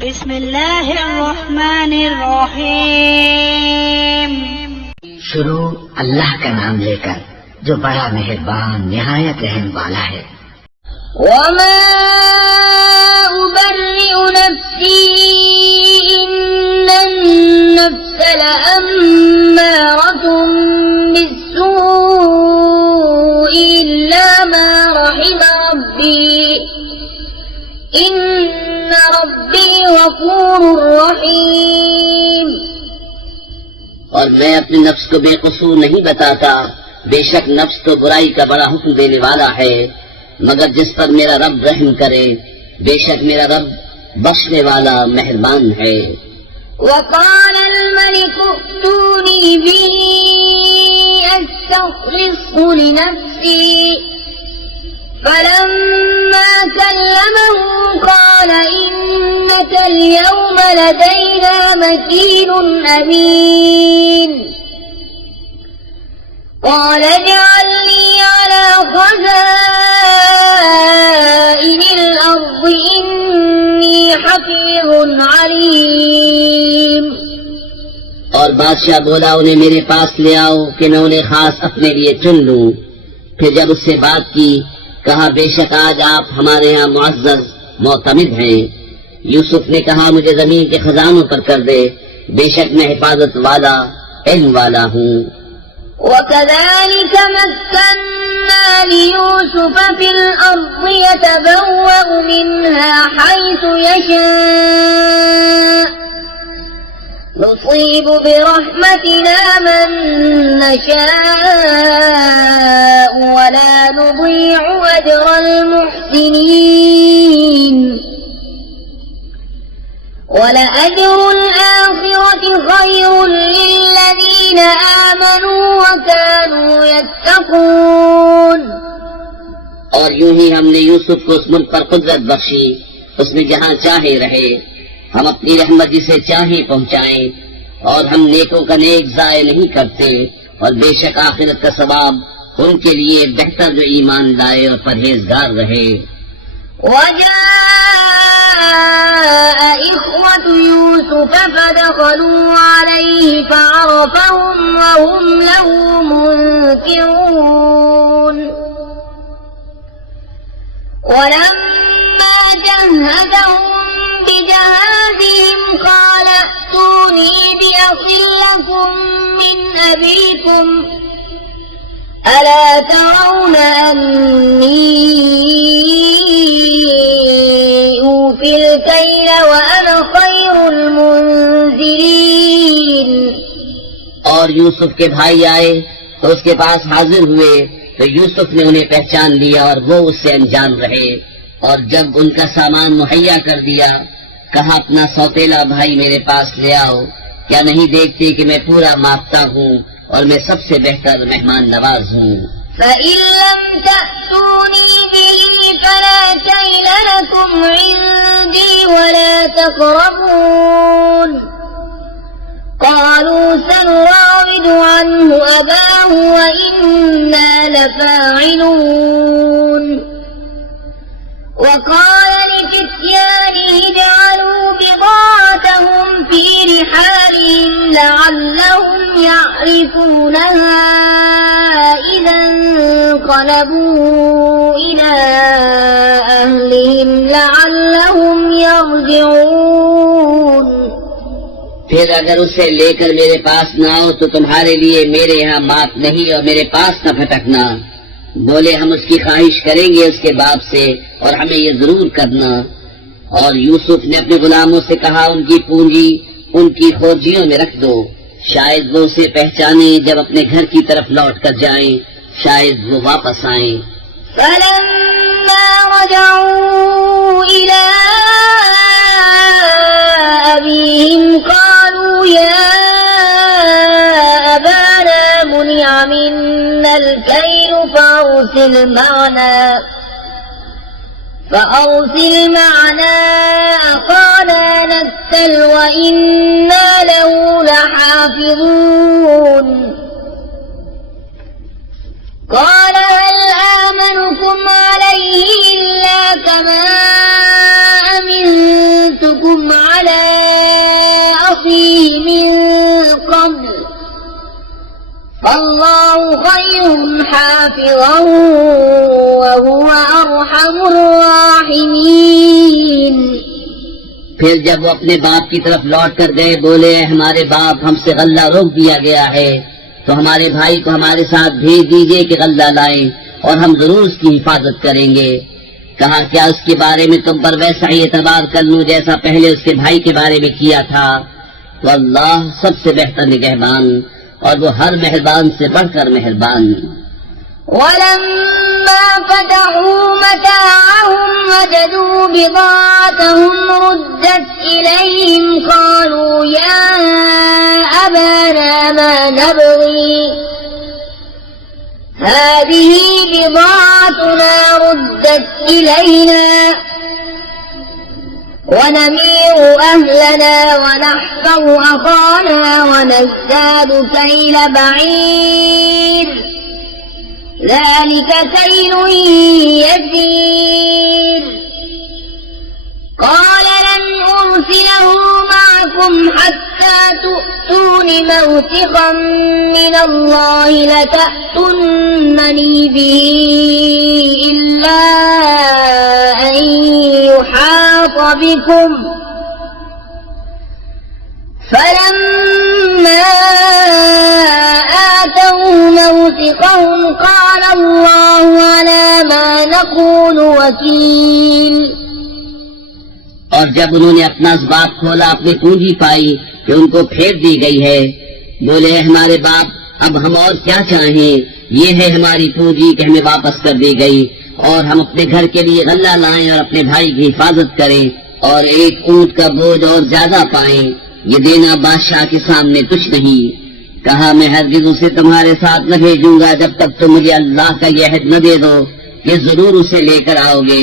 बिस्मिल्लाहिर्रहमानिर्रहीम। शुरू अल्लाह का नाम लेकर जो बड़ा मेहरबान निहायत रहम वाला है। वमा उबर्रिउ नफ्सी इन्नन नफ्स लअम्मारतुम बिस्सूइ इल्ला मा रहिम रब्बी इन्न रब्बी गफूरुर रहीम। और मैं अपने नफ्स को बेकसूर नहीं बताता, बेशक नफ्स तो बुराई का बड़ा हुक्म देने वाला है, मगर जिस पर मेरा रब रहम करे, बेशक मेरा रब बख्शने वाला मेहरबान है। वक़ाल अल-मलिकु अतूनी बिही अस्तख़लिसहु लिनफ्सी फलम्मा कल्लमहु क़ाल इन्नक अल-यौम लदैना मकीनुन अमीन। قال اجعلني على خزائن الأرض إني حفيظ عليم। और बादशाह बोला, उन्हें मेरे पास ले आओ कि मैं उन्हें खास अपने लिए चुन लूं। फिर जब उससे बात की, कहा, बेशक आज आप हमारे यहाँ मुअज़्ज़ज़ मोतमिद हैं। यूसुफ ने कहा, मुझे जमीन के खजानों पर कर दे, बेशक मैं हिफाजत वाला इल्म वाला हूँ। وكذلك مكنا ليوسف في الأرض يتبوأ منها حيث يشاء نصيب برحمتنا من نشاء ولا نضيع أجر المحسنين ولأجر الآخرة خير للذين آمنوا وكانوا يتقون। और यूं ही हमने यूसुफ को उस मुल्क पर कुदरत बख्शी, उसमें जहाँ चाहे रहे, हम अपनी रहमत जिसे चाहे पहुँचाएं, और हम नेकों का नेक ज़ाय नहीं करते, और बेशक आखिरत का सवाब उनके लिए बेहतर जो ईमान लाए और परहेजगार रहे। إخوة يوسف فدخلوا عليه فعرفهم وهم له منكرون ولما جهزهم بجهازهم قال ائتوني بأخ لكم من أبيكم ألا ترون أني أوفي الكيل وأنا خير المنزلين। और यूसुफ के भाई आए तो उसके पास हाजिर हुए, तो यूसुफ ने उन्हें पहचान लिया और वो उससे अनजान रहे। और जब उनका सामान मुहैया कर दिया, कहा, अपना सौतेला भाई मेरे पास ले आओ, क्या नहीं देखते कि मैं पूरा मापता हूँ और मैं सबसे बेहतर मेहमान नवाज हूँ। فإن لم تأتوني به فلا كيل لكم عندي ولا تقربون قالوا سنراود عنه أباه وإنا لفاعلون وقال لفتيانه اجعلوا بضاعتهم في رحالهم لعلهم يعرفونها إذا انقلبوا إلى أهلهم لعلهم يرجعون। फिर अगर उसे लेकर मेरे पास न आओ तो तुम्हारे लिए मेरे यहाँ माप नहीं और मेरे पास न भटकना। बोले, हम उसकी ख्वाहिश करेंगे उसके बाप से और हमें ये जरूर करना। और यूसुफ ने अपने गुलामों से कहा, उनकी पूंजी उनकी खोजियों में रख दो, शायद वो उसे पहचाने जब अपने घर की तरफ लौट कर जाएं, शायद वो वापस आएं। فلما رجعوا إلى أبيهم قالوا يا أبانا منع منا الكيل فأرسل معنا أخانا نكتل وإنا له لحافظون قال هل آمنكم عليه إلا كما أمنتكم بعضهم على أخيه من قبل فالله خير حافظا وهو أرحم الراحمين। फिर जब वो अपने बाप की तरफ लौट कर गए, बोले हमारे बाप, हमसे गल्ला रोक दिया गया है, तो हमारे भाई को हमारे साथ भेज दीजिए कि गल्ला लाएं और हम जरूर उसकी हिफाजत करेंगे। कहा क्या उसके बारे में तुम पर वैसा ही एतबार कर लूं जैसा पहले उसके भाई के बारे में किया था? तो अल्लाह सबसे बेहतर निगहबान और वो हर मेहरबान से बढ़कर मेहरबान। वलम्मा फतहू मताअहुम वजदू बिदाअतहुम रुद्दत इलैहिम क़ालू या अबाना मा नबगी हादिही बिदाअतुना रुद्दत इलैना ونمير أهلنا ونحفظ أخانا ونزداد كيل بعير ذلك كيل يسير قال لن أرسله معكم حتى تؤتون موثقا من الله لتأتونني به إلا أن يحاط بكم فلما آتوا موثقهم قال الله على ما نقول وكيل। और जब उन्होंने अपना असबाब खोला, अपनी पूंजी पाई कि उनको फेर दी गई है, बोले हमारे बाप, अब हम और क्या चाहें, ये है हमारी पूंजी कि हमें वापस कर दी गई और हम अपने घर के लिए गल्ला लाएं और अपने भाई की हिफाजत करें और एक ऊंट का बोझ और ज्यादा पाएं। ये देना बादशाह के सामने कुछ नहीं। कहा मैं हरगिज उसे तुम्हारे साथ न भेजूंगा जब तक तुम मुझे अल्लाह का यह अहद न दे दो कि जरूर उसे लेकर आओगे,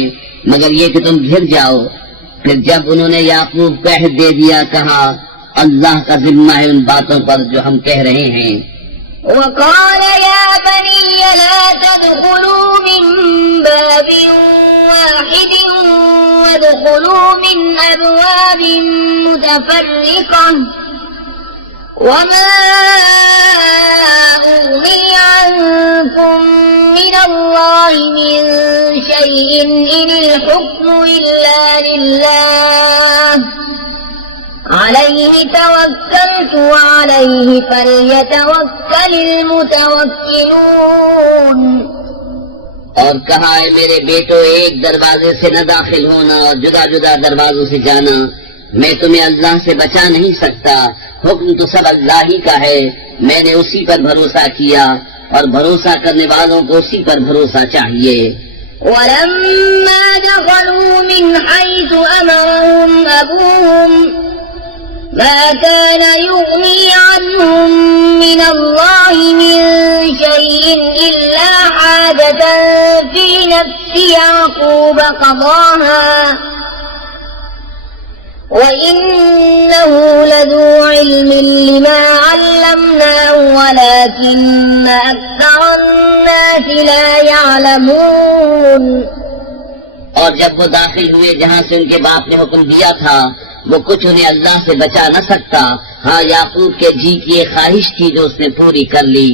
मगर ये कि तुम घिर जाओ। फिर जब उन्होंने याकूब को अहद दे दिया, कहा अल्लाह का जिम्मा है उन बातों पर जो हम कह रहे हैं। وقال يا بني لا تدخلوا من باب واحد وادخلوا من أبواب متفرقة وما أغني عنكم من الله من شيء إن الحكم إلا لله عليه توكلت وعليه فليتوكل المتوكلون। और कहा है मेरे बेटो, एक दरवाजे से न दाखिल होना और जुदा जुदा दरवाजों से जाना। मैं तुम्हें अल्लाह से बचा नहीं सकता, हुक्म तो सब अल्लाह ही का है। मैंने उसी पर भरोसा किया और भरोसा करने वालों को उसी पर भरोसा चाहिए। वलम्मा दखलू मिन हैसु अमरहुम अबूहुम ما كان يغني عنهم من الله من شيء إلا حاجة في نفس يعقوب قضاها وإنه لذو علم لما علمناه ولكن أكثر الناس لا يعلمون। और जब वो दाखिल हुए जहाँ से उनके बाप ने हुक्म दिया था, वो कुछ उन्हें अल्लाह से बचा न सकता। हाँ, याकूब के जी की एक ख्वाहिश थी जो उसने पूरी कर ली,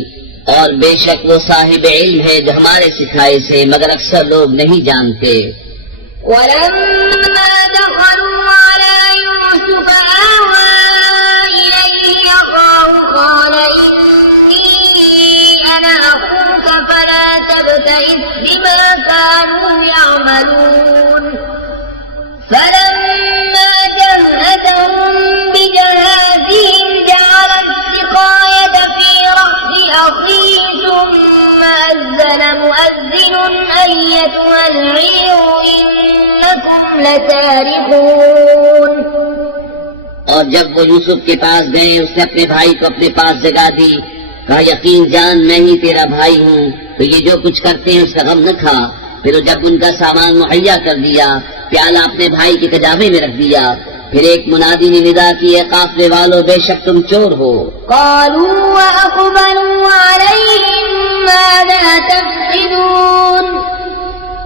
और बेशक वो साहिब इल्म है जो हमारे सिखाए से, मगर अक्सर लोग नहीं जानते। वलम्मा दखलू अला यूसुफ आवा इलैहि अखाहु क़ाल इन्नी अना अखूक फला तबतइस बिमा कानू यअमलून। فلما جهزهم بجهازهم جعل السقاية في رحل أخيه ثم أذن مؤذن أيتها العير إنكم لسارقون। और जब वो यूसुफ के पास गए, उसने अपने भाई को अपने पास जगा दी। कहा यकीन जान मैं ही तेरा भाई हूँ, तो ये जो कुछ करते हैं उसका गम न खा। फिर जब उनका सामान मुहैया कर दिया, प्याला अपने भाई के खजाबे में रख दिया। फिर एक मुनादी ने निदा की, काफले वालों बेशक तुम चोर हो। क़ालू व अक़बलू अलैहिम माज़ा तफ़क़िदून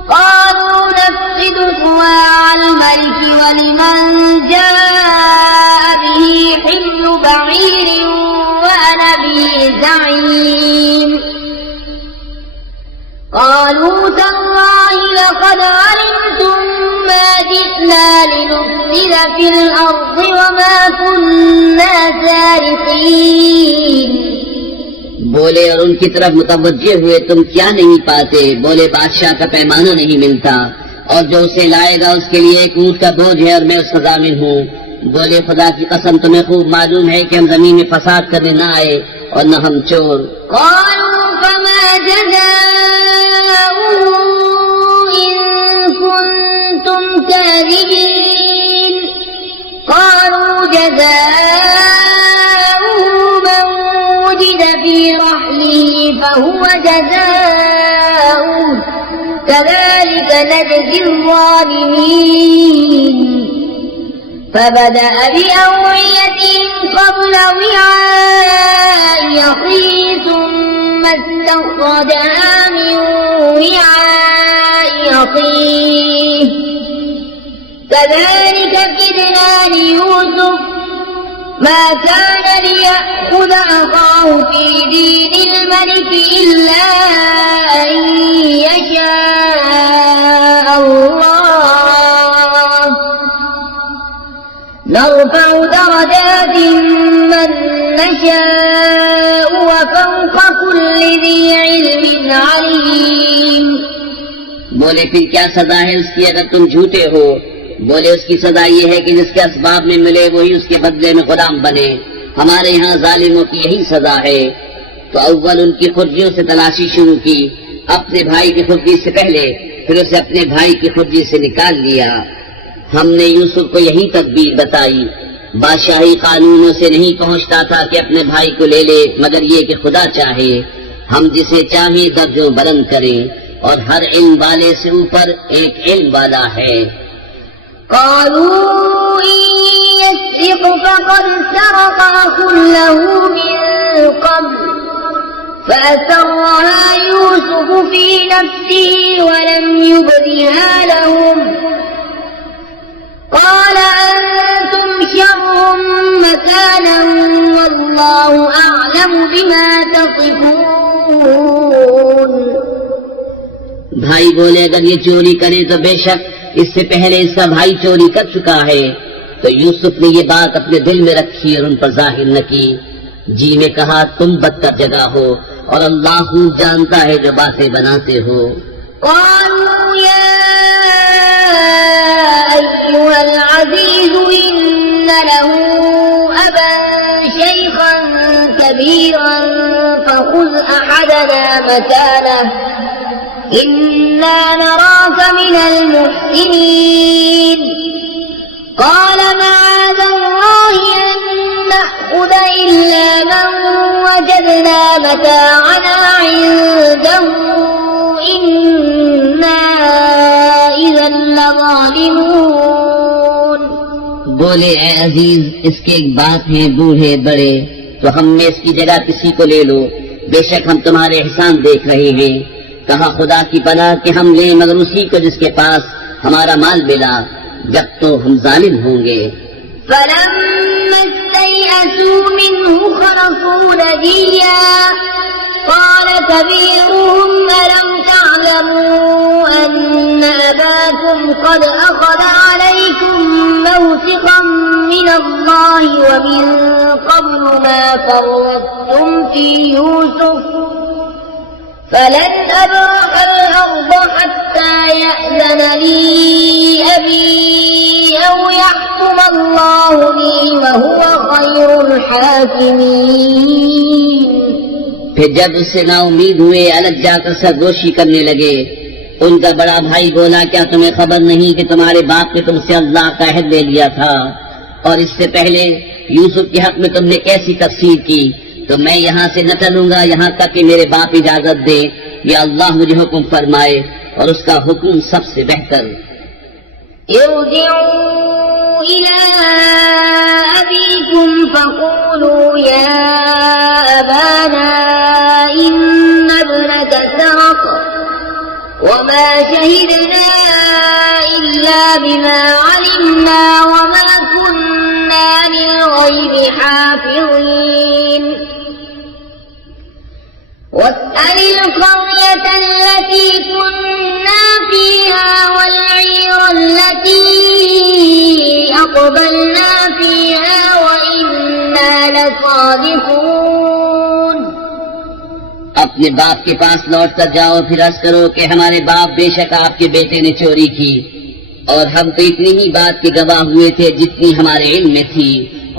قالوا نفقد صواع الملك ولمن جاء به حمل بعير وأنا به زعيم قالوا تالله لقد علمتم ما جئنا لنفسد في الأرض وما كنا سارقين बोले और उनकी तरफ मुतवज्जे हुए, तुम क्या नहीं पाते? बोले बादशाह का पैमाना नहीं मिलता और जो उसे लाएगा उसके लिए एक ऊंट का बोझ है और मैं उसका जामिन हूँ। बोले खुदा की कसम तुम्हें खूब मालूम है कि हम जमीन में फसाद करने न आए और न हम चोर। فهو جزاؤه كذلك نجزي الظالمين فبدأ بأوعيتهم قبل وعاء أخيه ثم استخرجها من وعاء أخيه كذلك كدنا ليوسف ما كان ليأخذ أخاه في دين الملك إلا أن يشاء الله نرفع درجات من نشاء وفوق كل ذي علم عليم। बोले फिर क्या सजा है उसकी अगर तुम झूठे हो? बोले उसकी सजा ये है कि जिसके असबाब में मिले वही उसके बदले में गुलाम बने। हमारे यहाँ जालिमों की यही सजा है। तो अव्वल उनकी खुर्जियों से तलाशी शुरू की, अपने भाई की खुर्जी से पहले, फिर उसे अपने भाई की खुर्जी से निकाल लिया। हमने यूसुफ को यही तदबीर बताई। बादशाही कानूनों से नहीं पहुँचता था कि अपने भाई को ले ले, मगर ये कि खुदा चाहे हम जिसे चाहे दर्जों बुलंद करें और हर इल्म वाले से ऊपर एक इल्म वाला है। قالوا إن يسرق فقد سرق أخ له من قبل فأسرها يوسف في نفسه ولم يبدها لهم قال أنتم شر مكانا والله أعلم بما تصفون। भाई बोले अगर ये चोरी करे तो बेशक इससे पहले इसका भाई चोरी कर चुका है। तो यूसुफ ने ये बात अपने दिल में रखी और उन पर जाहिर न की। जी ने कहा तुम बदतर जगह हो और अल्लाह खूब जानता है जो बातें बनाते हो। قالوا يا أيها العزيز إن له أبا شيخا كبيرا فخذ أحدنا مكانه إنا نراك من المحسنين قال معاذ الله أن نأخذ إلا من وجدنا متاعنا عنده إنا إذا لظالمون। बोले ए अजीज इसके एक बाप हैं बूढ़े बड़े, तो हम में इसकी जगह किसी को ले लो, बेशक हम तुम्हारे एहसान देख रहे हैं। कहा खुदा की पनाह कि हम ले मगर उसी को जिसके पास हमारा माल मिला, जब तो हम जालिम होंगे। فلما استيئسوا منه خلصوا نجيا قال كبيرهم ألم تعلموا أن أباكم قد أخذ عليكم موثقا من الله ومن قبل ما فرطتم في يوسف فلن أبرح الأرض حتى يأذن لي أبي أو يحكم الله لي وهو خير الحاكمين। फिर जब उससे नाउमीद हुए अलग जाकर सरगोशी करने लगे। उनका बड़ा भाई बोला क्या तुम्हें खबर नहीं कि तुम्हारे बाप ने तुमसे अल्लाह का अहद ले लिया था और इससे पहले यूसुफ के हक में तुमने कैसी तफसीर की? तो मैं यहाँ से न चलूंगा यहाँ तक कि मेरे बाप इजाजत दे या अल्लाह मुझे हुक्म फरमाए और उसका हुक्म सबसे बेहतर। ارجعوا إلى أبيكم فقولوا يا أبانا إن ابنك سرق وما شهدنا بما علمنا وما كنا للغيب حافظين واسأل القرية التي كنا فيها والعير التي أقبلنا فيها وإنا لصادقون। अपने बाप के पास लौट कर जाओ, फिर अर्ज करो कि हमारे बाप बेशक आपके बेटे ने चोरी की और हम तो इतनी ही बात के गवाह हुए थे जितनी हमारे इल्म में थी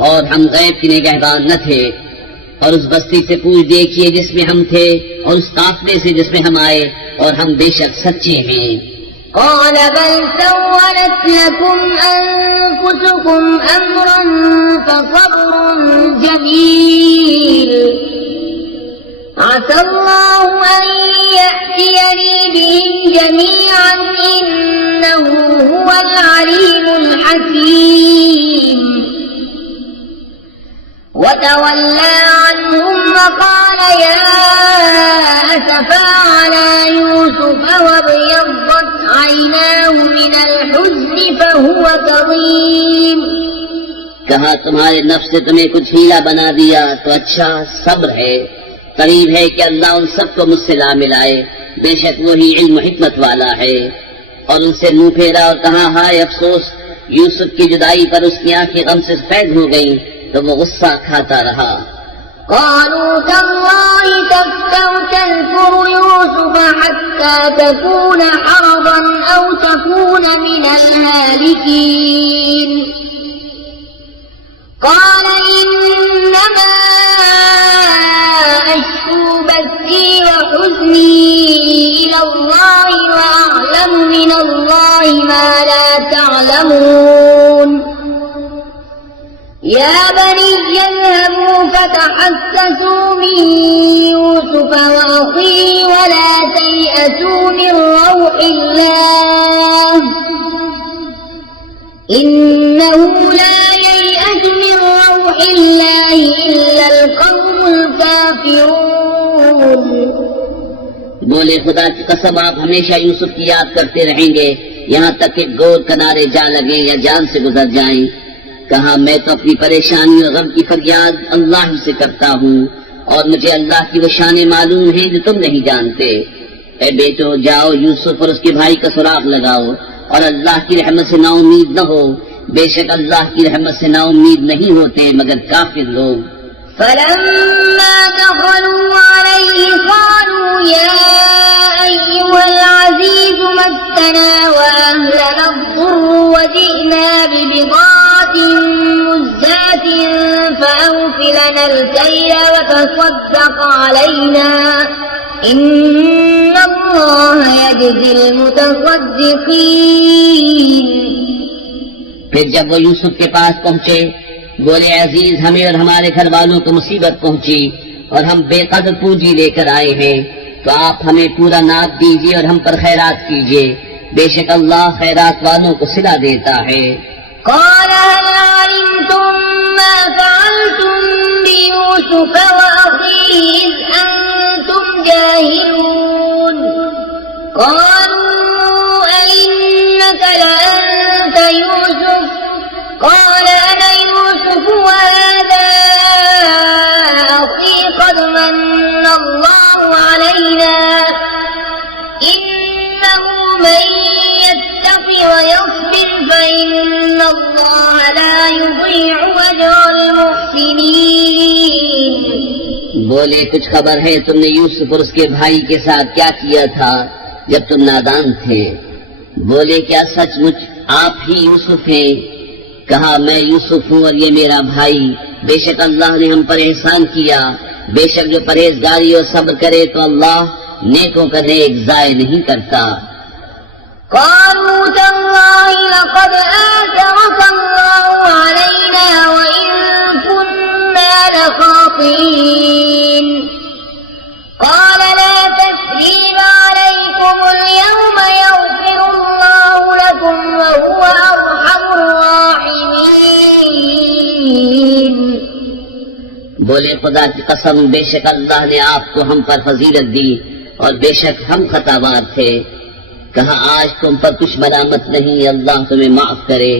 और हम गैब के निगहबान न थे। और उस बस्ती से पूछ देखिए जिसमें हम थे और उस काफले से जिसमें हम आए और हम बेशक सच्चे हैं। قال بل سولت لكم أنفسكم أمرا فصبر جميل عسى الله أن يأتيني بهم جميعا إنه هو العليم الحكيم وتولى عنهم وقال يا أسفا على يوسف وابيضت عيناه من الحزن فهو كظيم। कहा तुम्हारे नफ्स ने तुम्हें कुछ हीला बना दिया तो अच्छा सब्र है, करीब है कि अल्लाह उन सबको मुझसे ला मिलाए, बेशक वही इल्म हिकमत वाला है। और उनसे मुंह फेरा और कहा हाय अफसोस, यूसुफ की जुदाई पर उसकी आंखें गम से सफेद हो गईं तो वो गुस्सा खाता रहा। قالوا تالله تفتأ تذكر يوسف حتى تكون حرضا أو تكون من الهالكين قال إنما أشكو بثي وحزني إلى الله وأعلم من الله ما لا تعلمون يا بني اذهبوا فتحسسوا من يوسف وأخيه ولا تيأسوا من روح الله إنه لا ييأس من روح الله إلا القوم الكافرون। बोले खुदा की कसम आप हमेशा यूसुफ की याद करते रहेंगे यहाँ तक कि गोद किनारे जा लगे या जान से गुजर जाएं। कहा मैं तो अपनी परेशानी और गम की फरियाद अल्लाह ही से करता हूँ और मुझे अल्लाह की वो शान मालूम है जो तुम नहीं जानते। ए बेटो जाओ यूसुफ और उसके भाई का सुराग लगाओ और अल्लाह की रहमत से नाउम्मीद न हो, बेशक अल्लाह की रहमत से नाउम्मीद नहीं होते मगर काफिर लोग। فلما دخلوا عليه قالوا يا أيها العزيز مسنا وأهلنا الضر وجئنا ببضاعة مزجاة فأوف لنا الكيل وتصدق علينا إن الله يجزي المتصدقين। फिर जब वो यूसुफ के पास पहुँचे बोले अजीज हमें और हमारे घर वालों को मुसीबत पहुँची और हम बेकदर पूंजी लेकर आए हैं तो आप हमें पूरा नाप दीजिए और हम पर खैरात कीजिए, बेशक अल्लाह खैरात वालों को सिला देता है। قال هل علمتم ما فعلتم بيوسف وأخيه إذ أنتم جاهلون قالوا أئنك لأنت يوسف قال أنا يوسف وهذا أخي قد من الله علينا إنه من يتق ويصبر فإن الله لا يضيع أجر المحسنين। बोले कुछ खबर है तुमने यूसुफ और उसके भाई के साथ क्या किया था जब तुम नादान थे? बोले क्या सचमुच आप ही यूसुफ हैं? कहा मैं यूसुफ हूँ और ये मेरा भाई, बेशक अल्लाह ने हम पर एहसान किया, बेशक जो परहेजगारी और सब्र करे तो अल्लाह नेकों का नेक ज़ाय नहीं करता। قالوا تالله لقد آثرك الله علينا وإن كنا لخاطئين قال لا تثريب عليكم اليوم يغفر الله لكم وهو أرحم الراحمين। बोले खुदा की कसम बेशक अल्लाह ने आपको हम पर फजीलत दी और बेशक हम खतावार थे। कहा आज तुम पर कुछ मलामत नहीं, अल्लाह तुम्हें माफ करे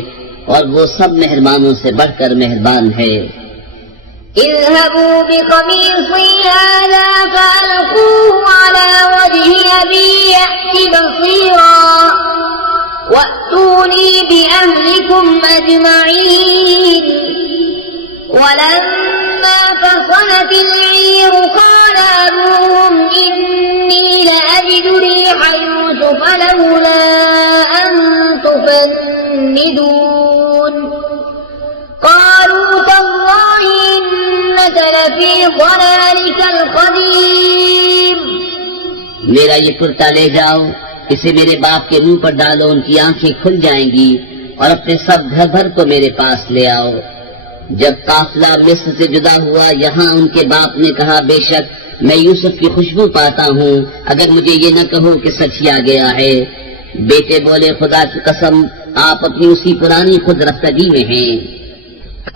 और वो सब मेहरबानों से बढ़कर मेहरबान है। اذهبوا بقميصي هذا فألقوه على وجه أبي يأت بصيرا وأتوني بأهلكم أجمعين ولما فصلت العير قال أبوهم إني لأجد ريح يوسف لولا أن تفندون قالوا تالله إنك لفي ضلالك القديم। मेरा ये कुर्ता ले जाओ, इसे मेरे बाप के मुंह पर डालो, उनकी आंखें खुल जाएंगी और अपने सब घर भर को मेरे पास ले आओ। जब काफिला मिस्र से जुदा हुआ, यहाँ उनके बाप ने कहा बेशक मैं यूसुफ की खुशबू पाता हूँ, अगर मुझे ये न कहो कि सच ही आ गया है। बेटे बोले खुदा की कसम आप अपनी उसी पुरानी खुद रफ्तगी में हैं।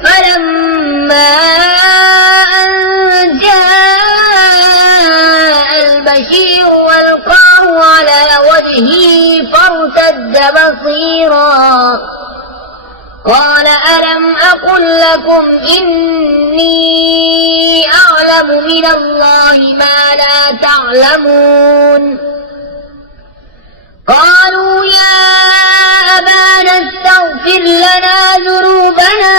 فلما أن جاء البشير والقاه على وجهه فارتد بصيرا قال ألم أقل لكم إني أعلم من الله ما لا تعلمون قالوا يا أبانا استغفر لنا ذنوبنا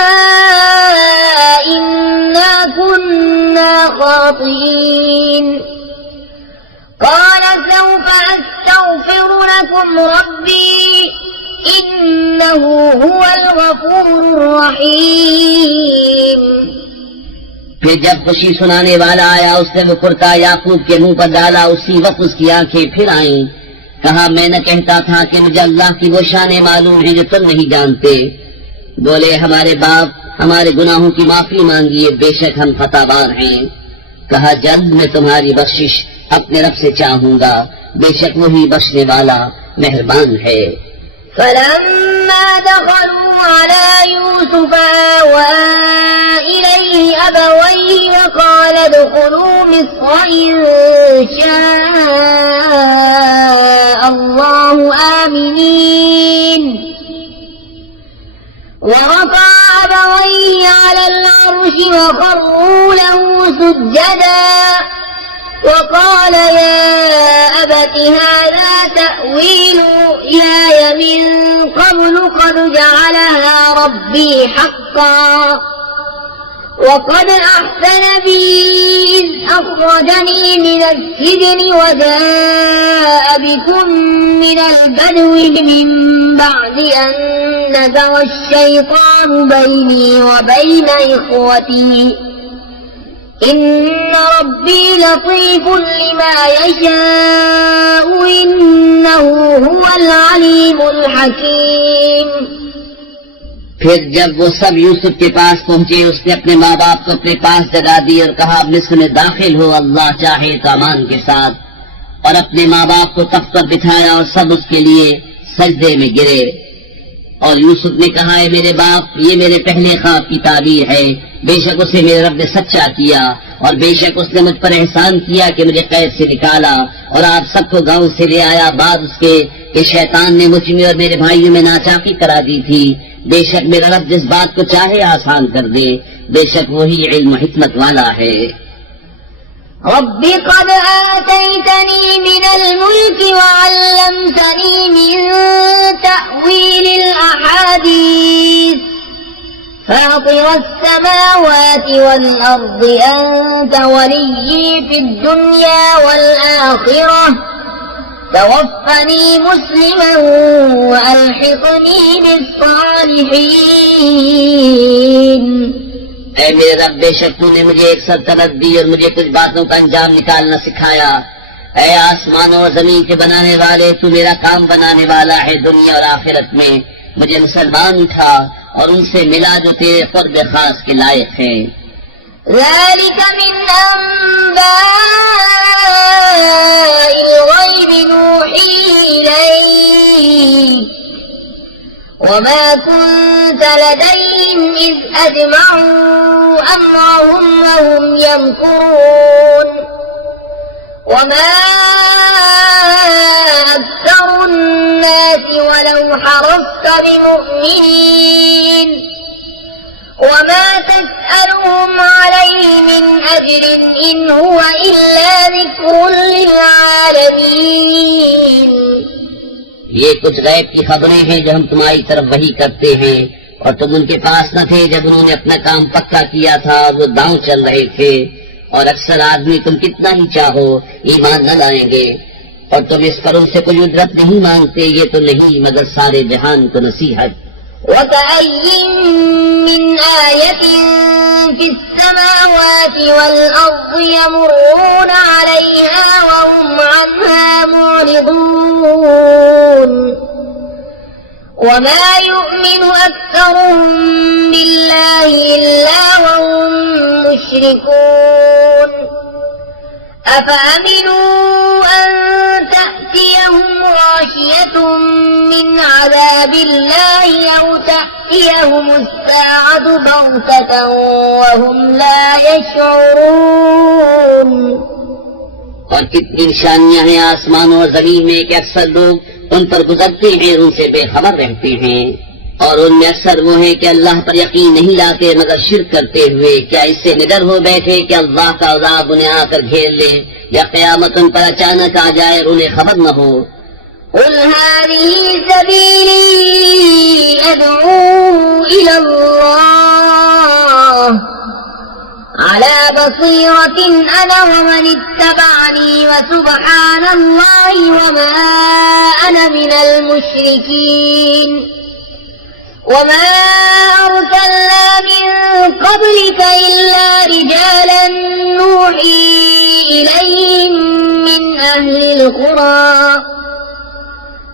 إنا كنا خاطئين قال سوف أستغفر لكم ربي إنه هو الغفور الرحيم। फिर जब खुशी सुनाने वाला आया, उसने वो कुर्ता याकूब के मुंह पर डाला, उसी वक्त उसकी आंखें फिर आईं। कहा मैं न कहता था कि मुझे अल्लाह की वो शानें मालूम है जो तुम नहीं जानते। बोले हमारे बाप हमारे गुनाहों की माफी मांगिए, बेशक हम खतावार हैं। कहा जल्द मैं तुम्हारी बख्शिश अपने रब से चाहूंगा, बेशक वही बख्शने वाला मेहरबान है। فلما دخلوا على يوسف آوى إليه أبويه وقال ادخلوا مصر إن شاء الله آمنين ورفع أبويه على العرش وخروا له سجدا وقال يا أبت هذا تأويل رؤياي من قبل قد جعلها ربي حقا وقد أحسن بي إذ أخرجني من السجن وجاء بكم من البدو من بعد أن نزغ الشيطان بيني وبين إخوتي إن ربي لطيف لما يشاء إنه هو العليم الحكيم। फिर जब वो सब यूसुफ के पास पहुंचे, उसने अपने माँ बाप को अपने पास जगा दी और कहा मिस्र में दाखिल हो, अल्लाह चाहे तो अमान के साथ, और अपने माँ बाप को तख्त पर बिठाया और सब उसके लिए सजदे में गिरे। और यूसुफ ने कहा है मेरे बाप ये मेरे पहले ख्वाब की ताबीर है, बेशक उसे मेरे रब ने सच्चा किया और बेशक उसने मुझ पर एहसान किया कि मुझे कैद से निकाला और आप सबको गांव से ले आया, बाद उसके कि शैतान ने मुझ में और मेरे भाइयों में नाचाकी करा दी थी। बेशक मेरा रब जिस बात को चाहे आसान कर दे, बेशक वही इल्म हिकमत वाला है। رب قد آتيتني من الملك وعلمتني من تأويل الأحاديث فاطر السماوات والأرض أنت ولي في الدنيا والآخرة توفني مسلما وألحقني بالصالحين। ऐ मेरे रब बेशक तूने मुझे एक सल्तनत दी और मुझे कुछ बातों का अंजाम निकालना सिखाया। ऐ आसमानों और जमीन के बनाने वाले, तू मेरा काम बनाने वाला है दुनिया और आखिरत में। मुझे मुसलमान उठा और उनसे मिला जो तेरे क़ुर्ब खास के लायक है। ذلك من أنباء الغيب نوحيه إليك وما كنت لديهم إذ أجمعوا أمرهم وهم يمكرون وما أكثر الناس ولو حرصت بمؤمنين وما تسألهم عليه من أجر إن هو إلا ذكر للعالمين। ये कुछ गैब की खबरें हैं जो हम तुम्हारी तरफ वही करते हैं, और तुम उनके पास न थे जब उन्होंने अपना काम पक्का किया था और वो दांव चल रहे थे। और अक्सर आदमी तुम कितना ही चाहो ईमान न लाएंगे, और तुम इस पर उनसे कोई उजरत नहीं मांगते। ये तो नहीं मगर सारे जहान को नसीहत। وكأين من آية في السماوات والأرض يمرون عليها وهم عنها معرضون وما يؤمن أكثرهم بالله إلا وهم مشركون أفأمنوا أن تأتيهم غاشية من عذاب الله أو تأتيهم الساعة بغتة وهم لا يشعرون। और कितनी निशानियां हैं आसमानों और जमीन में कि अक्सर लोग उन पर गुजरते हैं और उनसे बेखबर रहते हैं। और उनमें अक्सर वो है कि अल्लाह पर यकीन नहीं लाते मगर शिर्क करते हुए। क्या इससे निडर हो बैठे कि अल्लाह का अज़ाब उन्हें आकर घेर ले या क़यामत उन पर अचानक आ जाए और उन्हें खबर न हो। قل هذه سبيلي أدعو إلى الله على بصيرة أنا ومن اتبعني وسبحان الله وما أنا من المشركين وما أرسلنا من قبلك إلا رجالا نوحي إليهم من أهل القرى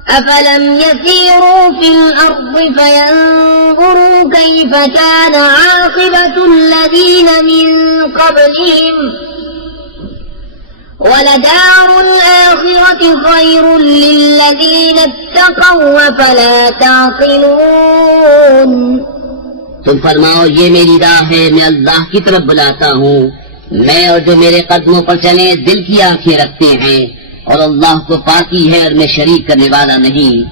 أفلم يسيروا في الأرض فينظروا كيف كان عاقبة الذين من قبلهم ولدار الآخرة خير للذين اتقوا أفلا تعقلون। तुम फरमाओ ये मेरी राह है, मैं अल्लाह की तरफ बुलाता हूँ। मैं और जो मेरे कदमों पर चले दिल की आंखें रखते हैं, और अल्लाह को पाकी है और मैं शरीक करने वाला नहीं।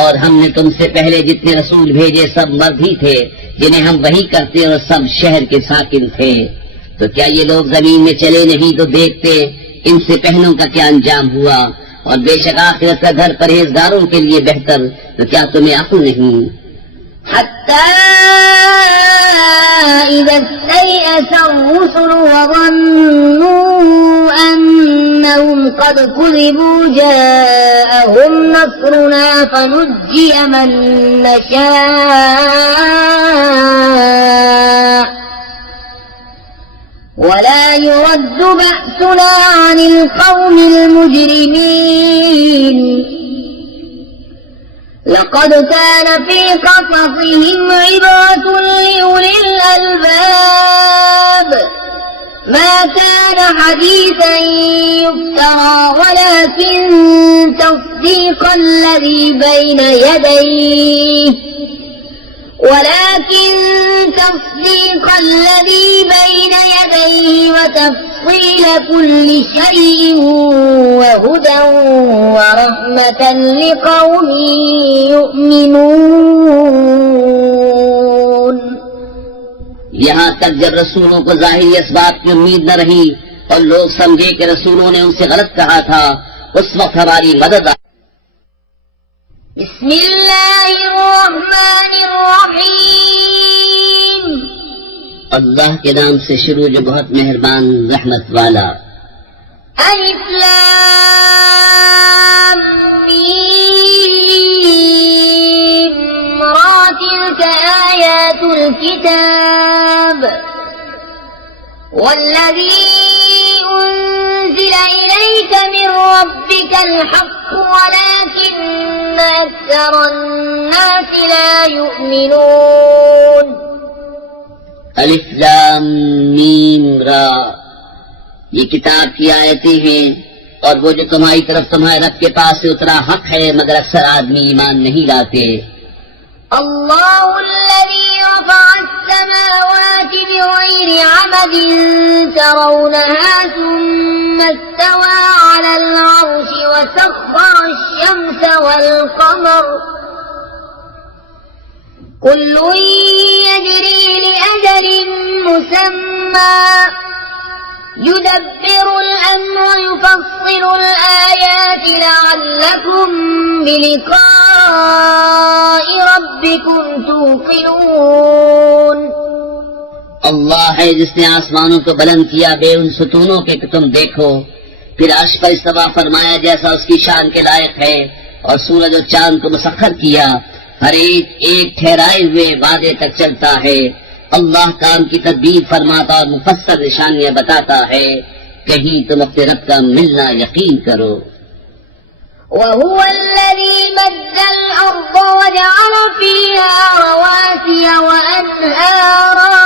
और हमने तुमसे पहले जितने रसूल भेजे सब मर्द ही थे जिन्हें हम वही करते और सब शहर के साकिन थे। तो क्या ये लोग जमीन में चले नहीं तो देखते इनसे पहलों का क्या अंजाम हुआ। और बेशक आखिरत का घर परहेजगारों के लिए बेहतर। तो क्या तुम्हें अक्ल नहीं। حتى إذا استيأس الرسل وظنوا أنهم قد كذبوا جاءهم نصرنا فنجي من نشاء ولا يرد بأسنا عن القوم المجرمين। لقد كان في قصصهم عبرة لأولي الألباب ما كان حديثا يفترى ولكن تصديق الذي بين يديه وتفصيل كل شيء وهدى ورحمة لقوم يؤمنون। यहाँ तक जब रसूलों को ज़ाहिरी असबाब की उम्मीद न रही और लोग समझे कि रसूलों ने उनसे गलत कहा था, उस वक्त हमारी मदद आई। बिस्मिल्लाहिर्रहमानिर्रहीम। अल्लाह के नाम से शुरू जो बहुत मेहरबान रहमत वाला। अलिफ लाम मीम रा तिल्क आयातुल किताब वल्लज़ी उन्ज़िल इलैक मिन रब्बिकल हक़्क़ वलाकिन्न अक्सरन नासि ला युमिनून। अलिफ लाम मीम रा, ये किताब की आयतें हैं और वो जो तुम्हारी तरफ तुम्हारे रब के पास से उतरा हक है, मगर अक्सर आदमी ईमान नहीं लाते। अल्लाहुल्लज़ी रफ़अ अस्समावाति बिग़ैरि अमदिन तरौनहा सुम्मा इस्तवा والقمر كل يجري لأجل مسمى يدبر الأمر يفصل الآيات لعلكم بلقاء ربكم توقنون। अल्लाह है जिसने आसमानों को बुलंद किया बे उन सुतूनों के कि तुम देखो, फिर अर्श पर इस्तवा फरमाया जैसा उसकी शान के लायक है, और सूरज और चांद को मुसख्खर किया, हर एक एक ठहराए हुए वादे तक चलता है। अल्लाह काम की तदबीर फरमाता और मुफस्सल निशानियां बताता है, कहीं तुम अपने रब का मिलना यकीन करो। وهو الذي مد الأرض وجعل فيها رواسي وأنهارا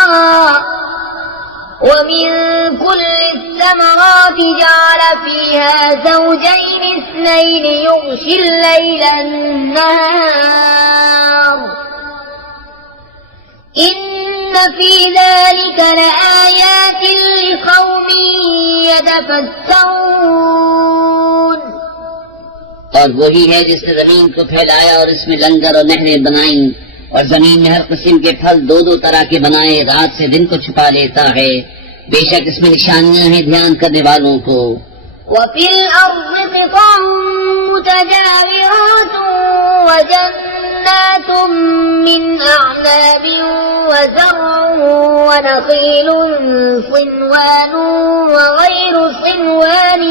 ومن كل الثمرات جعل فيها زوجين اثنين يغشي الليل النهار إن في ذلك لآيات لقوم يتفكرون। और वही है जिसने जमीन को फैलाया और इसमें लंगर और नहरें बनाई, और जमीन में हर किस्म के फल दो दो तरह के बनाए, रात से दिन को छुपा लेता है, बेशक इसमें निशानियां हैं ध्यान करने वालों को। وفي الأرض قطع متجاورات وجنات من أعناب وزرع ونخيل صنوان وغير صنوان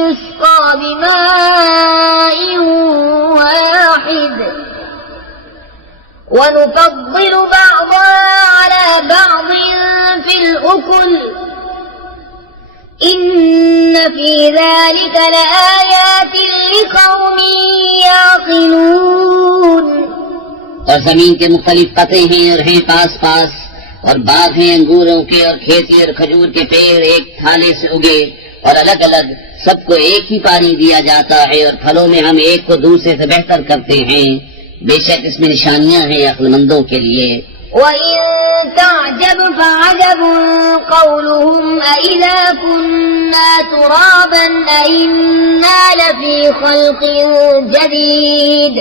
يسقى بماء واحد ونفضل بعضها على بعض في الأكل إن في ذلك لآيات لقوم يعقلون। और जमीन के मुख्तलिफ कते हैं और हैं पास पास, और बाग हैं अंगूरों के और खेती और खजूर के पेड़ एक थाले से उगे और अलग अलग, सबको एक ही पानी दिया जाता है, और फलों में हम एक को दूसरे से बेहतर करते हैं, बेशक इसमें निशानियां हैं अक्लमंदों के लिए। وإن تعجب فعجب قولهم أإذا كنا ترابا أإنا لفي خلق جديد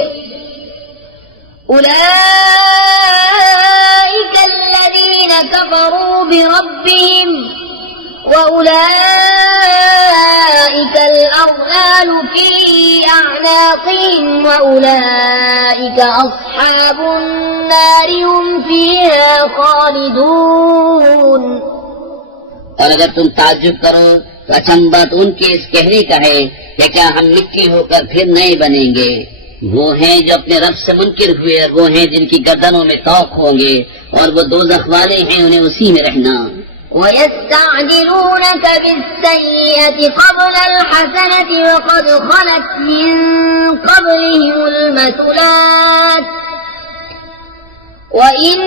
أولئك الذين كفروا بربهم وأولئك الأغلال في أعناقهم وأولئك أصحاب النار هم فيها خالدون। और अगर तुम ताज्जुब करो तो अचंबा तो उनके इस कहने का है कि क्या हम मिट्टी होकर फिर नए बनेंगे। वो हैं जो अपने रब से मुनकिर हुए, और वो हैं जिनकी गर्दनों में तौक होंगे, और वो दोज़ख वाले हैं, उन्हें उसी में रहना। ويستعجلونك بالسيئة قبل الحسنة وقد خلت من قبلهم المثلات وإن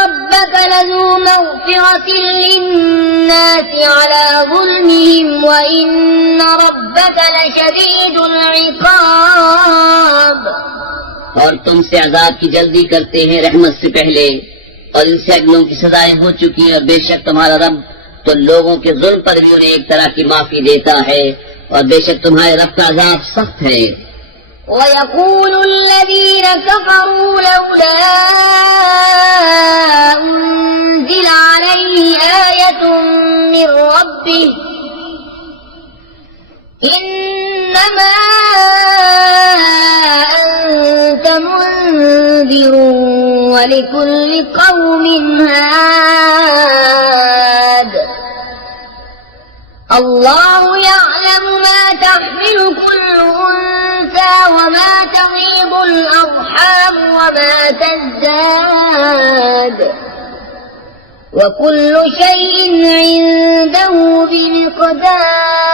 ربك لذو مغفرة للناس على ظلمهم وإن ربك لشديد العقاب। और तुमसे अज़ाब की जल्दी करते हैं रहमत से पहले, और इनसे अगलों की सजाएं हो चुकी हैं, और बेशक तुम्हारा रब तो लोगों के जुल्म पर भी उन्हें एक तरह की माफी देता है, और बेशक तुम्हारे रब का अज़ाब सख्त है। ويقول الذين كفروا لولا أنزل عليه آية من ربه إنما أنت منذر ولكل قوم هاد الله يعلم ما تحمل كل أنثى وما تغيض الأرحام وما تزداد وكل شيء عنده بمقدار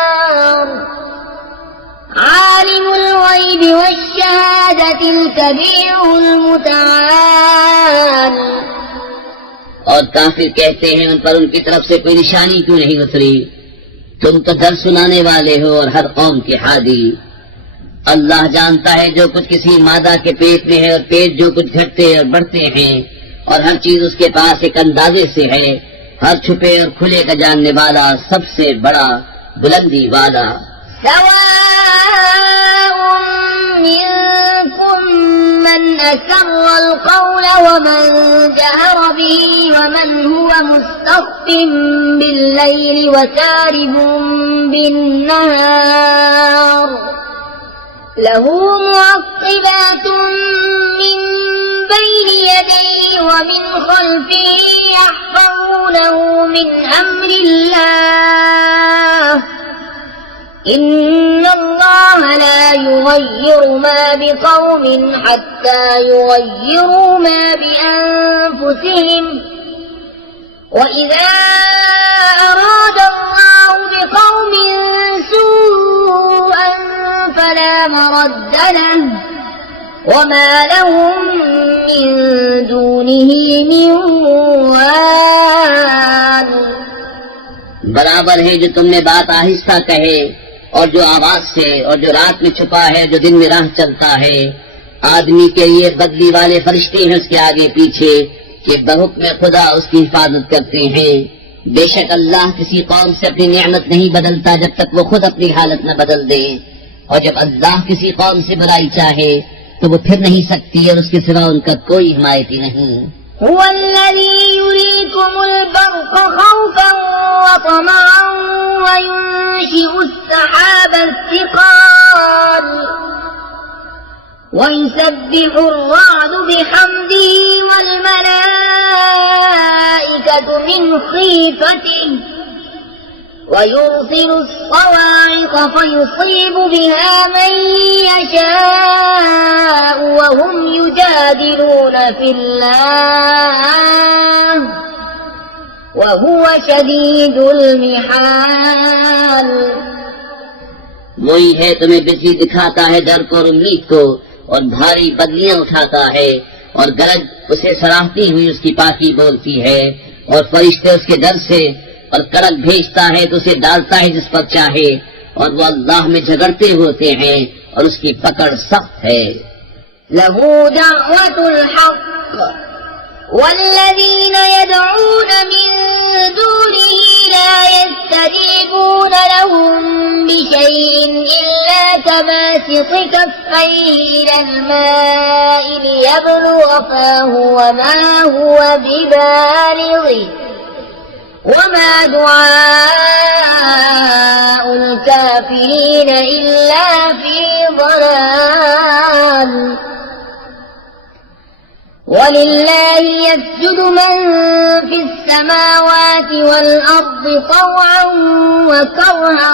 عالم الغيب والشهادة الكبير المتعال। और काफिर कहते हैं उन पर उनकी तरफ से कोई निशानी क्यों नहीं उतरी, तुम तो दर सुनाने वाले हो और हर कौम के हादी। अल्लाह जानता है जो कुछ किसी मादा के पेट में है, और पेट जो कुछ घटते और बढ़ते हैं, और हर चीज उसके पास एक अंदाजे से है, हर छुपे और खुले का जानने वाला, सबसे बड़ा बुलंदी वाला। سواء من أسر القول ومن جهر به ومن هو مستخف بالليل وسارب بالنهار له معقبات من بين يديه ومن خلفه يحفظونه من أمر الله إن الله لا يغير ما بقوم حتى يغيروا ما بأنفسهم وإذا أراد الله بقوم سوءا فلا مرد له وما لهم من دونه من وال बराबर है जो तुमने बात आहिस्ता कहे और जो आवाज से और जो रात में छुपा है जो दिन में राह चलता है। आदमी के लिए बदली वाले फरिश्ते हैं उसके आगे पीछे कि बहुक्म खुदा उसकी हिफाजत करते हैं। बेशक अल्लाह किसी कौम से अपनी नेमत नहीं बदलता जब तक वो खुद अपनी हालत न बदल दे, और जब अल्लाह किसी कौम से बुराई चाहे तो वो फिर नहीं सकती और उसके सिवा उनका कोई हिमायती नहीं। هو الذي يريكم البرق خوفا وطمعا وينشئ السحاب الثقال ويسبح الرعد بحمده والملائكة من خيفته ويرسل الصواعق فيصيب بها من يشاء وهم يجادلون في الله وهو شديد المحال। वही है तुम्हें बिजली दिखाता है डर को और उम्मीद को, और भारी बदलियां उठाता है, और गरज उसे सराहती हुई उसकी पाकी बोलती है, और फरिश्ते उसके डर से, और कड़क भेजता है तो उसे डालता है जिस पर चाहे, और वो अल्लाह में झगड़ते होते हैं और उसकी पकड़ सख्त है। लहू दावतुल हक़ वल्लज़ीना यदऊन मिन दूनिही ला यस्तजीबून लहुम बिशैइन इल्ला कबासिति कफ़्फ़ैहि इलल माइ लियब्लुग़ फ़ाहु वमा हुवा बिबालिग़िही وما دعاء الكافرين إلا في ضلال ولله يسجد من في السماوات والأرض طوعا وكرها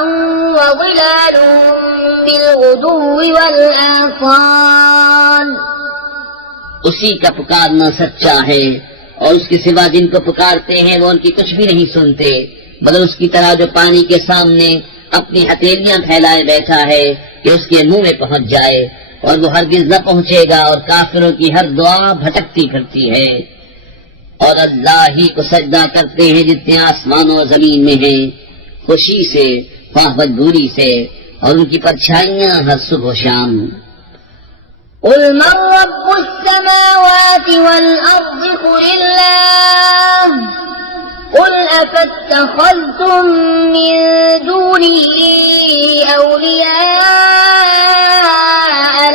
وظلالهم بالغدو والآصال। उसी का पुकारना सच्चा है और उसके सिवा जिनको पुकारते हैं वो उनकी कुछ भी नहीं सुनते, मगर उसकी तरह जो पानी के सामने अपनी हथेलियां फैलाए बैठा है कि उसके मुंह में पहुंच जाए, और वो हरगिज न पहुंचेगा, और काफिरों की हर दुआ भटकती फिरती है। और अल्लाह ही को सजदा करते हैं जितने आसमानों और जमीन में हैं, खुशी से ख्वाह मजबूरी से, और उनकी परछाइयां हर सुबह शाम। قل من رب السماوات والأرض قل الله قل أفاتخذتم من دونه أولياء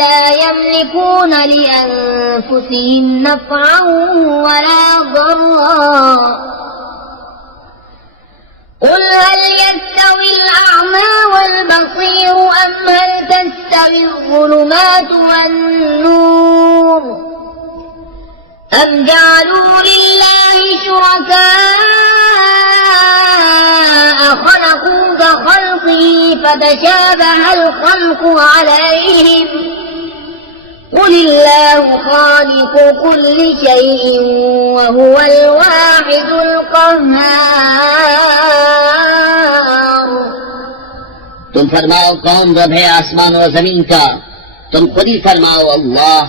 لا يملكون لأنفسهم نفعا ولا ضرا قل هل يستوي الأعمى والبصير أم هل تستوي الظلمات والنور أم جعلوا لله شركاء خلقوا كخلقه فتشابه الخلق عليهم قل الله خالق كل شيء وهو الواحد القهار। तुम फरमाओ कौन रब है आसमान और जमीन का? तुम खुद ही फरमाओ अल्लाह।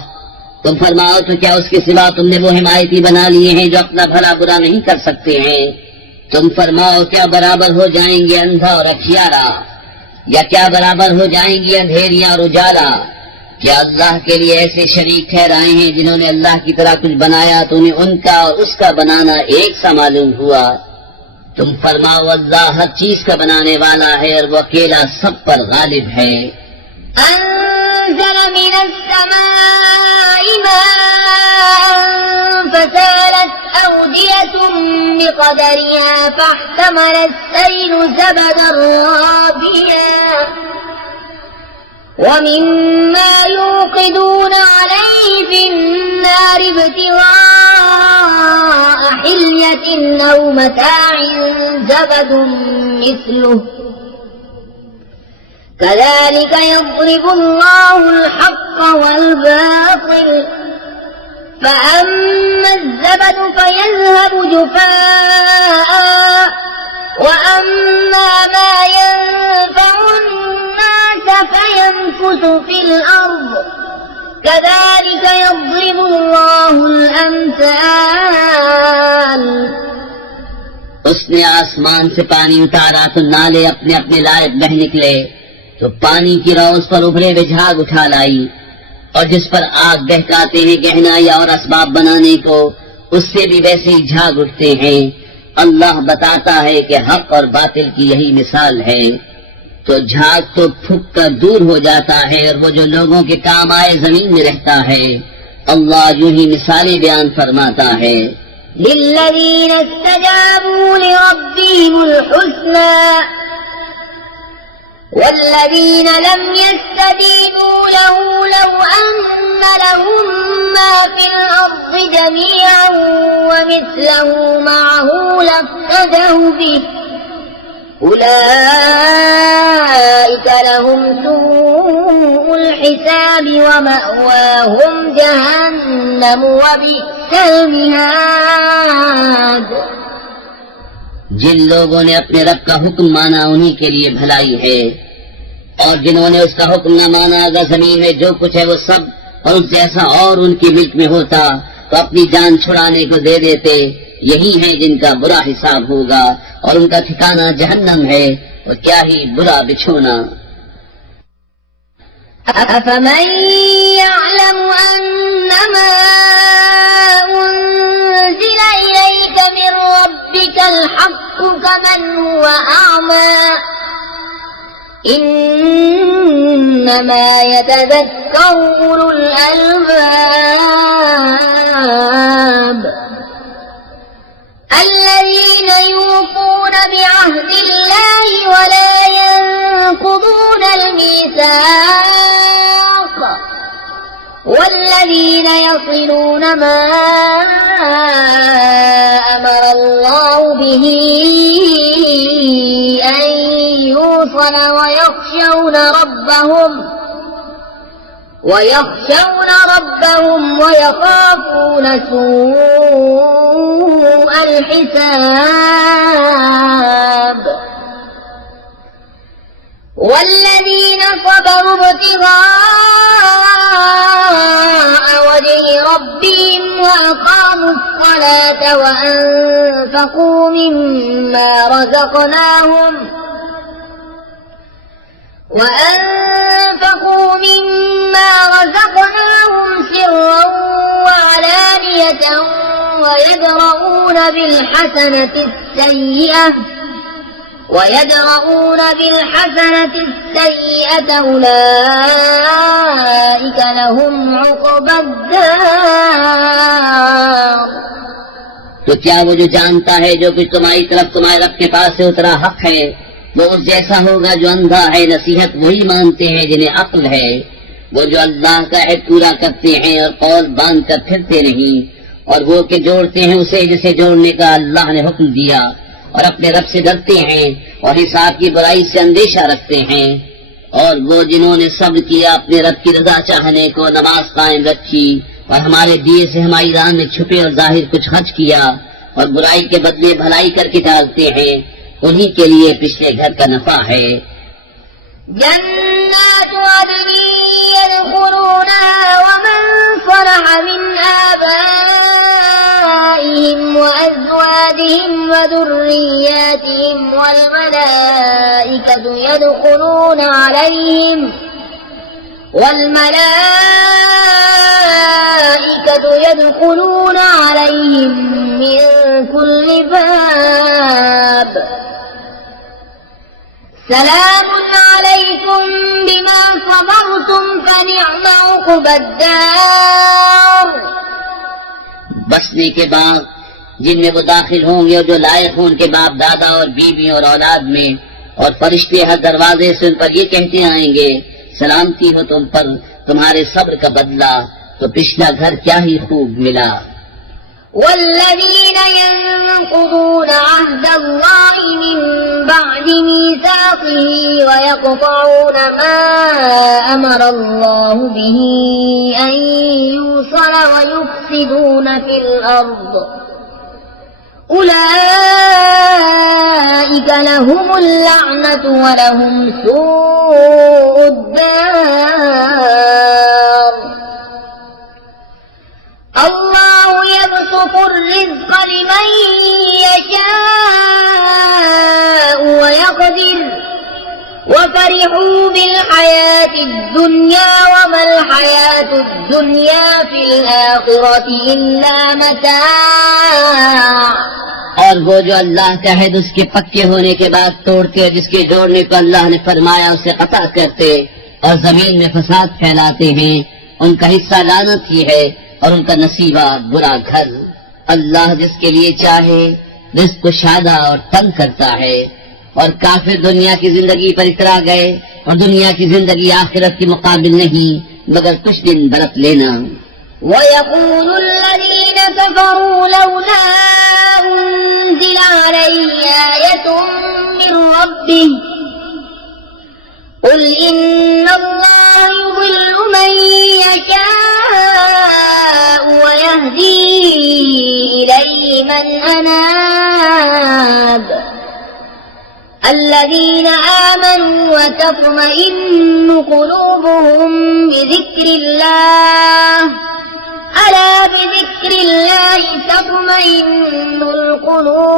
तुम फरमाओ तो क्या उसके सिवा तुमने वो हिमायती बना लिए हैं जो अपना भला बुरा नहीं कर सकते हैं? तुम फरमाओ क्या बराबर हो जाएंगे अंधा और अखियारा, या क्या बराबर हो जाएंगी अंधेरियां और उजाला? क्या अल्लाह के लिए ऐसे शरीक ठहराए हैं जिन्होंने अल्लाह की तरह कुछ बनाया तो उन्हें उनका और उसका बनाना एक सा मालूम हुआ? तुम फरमाओ अल्लाह हर चीज का बनाने वाला है और वो अकेला सब पर गालिब है। أنزل من السماء ماء فسالت أودية بقدرها فاحتمل السيل زبدا رابيا ومما يوقدون عليه في النار ابتغاء حلية أو متاع زبد مثله كذلك يضرب الله الحق والباطل فأما الزبد فيذهب جفاء وأما ما ينفع الناس فيمكث في الأرض كذلك يضرب الله الأمثال। उसने आसमान से पानी उतारा तो नाले अपने अपने लायक बह निकले, तो पानी की रौ उस पर उभरे हुए झाग उठा लाई, और जिस पर आग बहकाते हैं गहनाई और असबाब बनाने को, उससे भी वैसे ही झाग उठते हैं। अल्लाह बताता है कि हक और बातिल की यही मिसाल है। तो झाग तो फूंक कर दूर हो जाता है और वो जो लोगों के काम आए जमीन में रहता है। अल्लाह यूं ही मिसालें बयान फरमाता है। लिल्लज़ीन इस्तजाबू लिरब्बिहिमुल हुस्ना वल्लज़ीन लम यस्तजीबू लहू लौ अन्ना लहुम मा फिल अर्ज़ि जमीअन व मिस्लहू मअहू लफ्तदऊ बिही उलाइक लहुम सूउल हिसाब व मअवाहुम जहन्नम व बि'सल मिहाद। जिन लोगों ने अपने रब का हुक्म माना उन्हीं के लिए भलाई है, और जिन्होंने उसका हुक्म न माना, अगर जमीन में जो कुछ है वो सब और उस जैसा और उनकी मिल्क में होता तो अपनी जान छुड़ाने को दे देते। यही है जिनका बुरा हिसाब होगा और उनका ठिकाना जहन्नम है, और क्या ही बुरा बिछोना। अफमन यअलम अन्नमा उन्ज़िल इलैक मिन रब्बिकल हक़्क़ु कमन हुवा अअमा इन्नमा यतज़क्करु उलुल अलबाब الذين يوفون بعهد الله ولا ينقضون الميثاق والذين يصلون ما أمر الله به أن يوصل ويخشون ربهم ويخافون سوء الحساب والذين صبروا ابتغاء وجه ربهم وأقاموا الصلاة وأنفقوا مما رزقناهم سرا وعلانية ويدرؤون بالحسنة السيئة أولئك لهم عقبى الدار। तो क्या वो जो जानता है जो कुछ तुम्हारी तरफ तुम्हारे रब के पास से उतरा हक है वो उस जैसा होगा जो अंधा है। नसीहत वही मानते हैं जिन्हें अक्ल है, वो जो अल्लाह का अहद पूरा करते हैं और कौल बांध कर फिरते नहीं, और वो के जोड़ते हैं उसे जिसे जोड़ने का अल्लाह ने हुक्म दिया, और अपने रब से डरते हैं और हिसाब की बुराई से अंदेशा रखते हैं। और वो जिन्होंने सब्र किया अपने रब की रजा चाहने को, नमाज कायम रखी और हमारे दिए से हमारी राह में छुपे और जाहिर कुछ खर्च किया और बुराई के बदले भलाई करके टालते हैं, उन्हीं के लिए पिछले घर का नफा है। जन्नात अदन यदखुलूनहा वमन सलह मिन आबाइहिम व अज़वाजिहिम व ذُرِّيَّاتِهِمْ والملائكة يدخلون عليهم من كل باب سلام عليكم عليكم بما صبرتم فنعم عقبى الدار। बसने के बाद जिनमें वो दाखिल होंगे और जो लायक हों उनके बाप दादा और बीवी और औलाद में, और फरिश्ते हर दरवाजे से उन पर ये कहते आएंगे, सलामती हो तुम पर, तुम्हारे सब्र का बदला तो पिछला घर क्या ही खूब मिला। والذين ينقضون عهد الله من بعد ميثاقه ويقطعون ما أمر الله به أن يوصل ويفسدون في الأرض أولئك لهم اللعنة ولهم سوء الدار۔ الله يبسط الرزق لمن يشاء ويقدر وفرحوا بالحياة الدنيا وما الحياة الدنيا في الآخرة إلا متاع۔ और वो जो अल्लाह का है उसके पक्के होने के बाद तोड़ते, जिसके जोड़ने को अल्लाह ने फरमाया उसे कता करते और जमीन में फसाद फैलाते हैं, उनका हिस्सा लानत ही है और उनका नसीबा बुरा घर। अल्लाह जिसके लिए चाहे रिज़्क़ को शादा और तंग करता है, और काफिर दुनिया की जिंदगी पर इतरा गए और दुनिया की जिंदगी आखिरत के मुकाबिल नहीं मगर कुछ दिन बरत लेना। ويقول الذين كفروا لولا أنزل عليه آية من ربه قل إن الله يضل من يشاء ويهدي إليه من أناب الذين آمنوا وتطمئن قلوبهم بذكر الله ألا بذكر الله تطمئن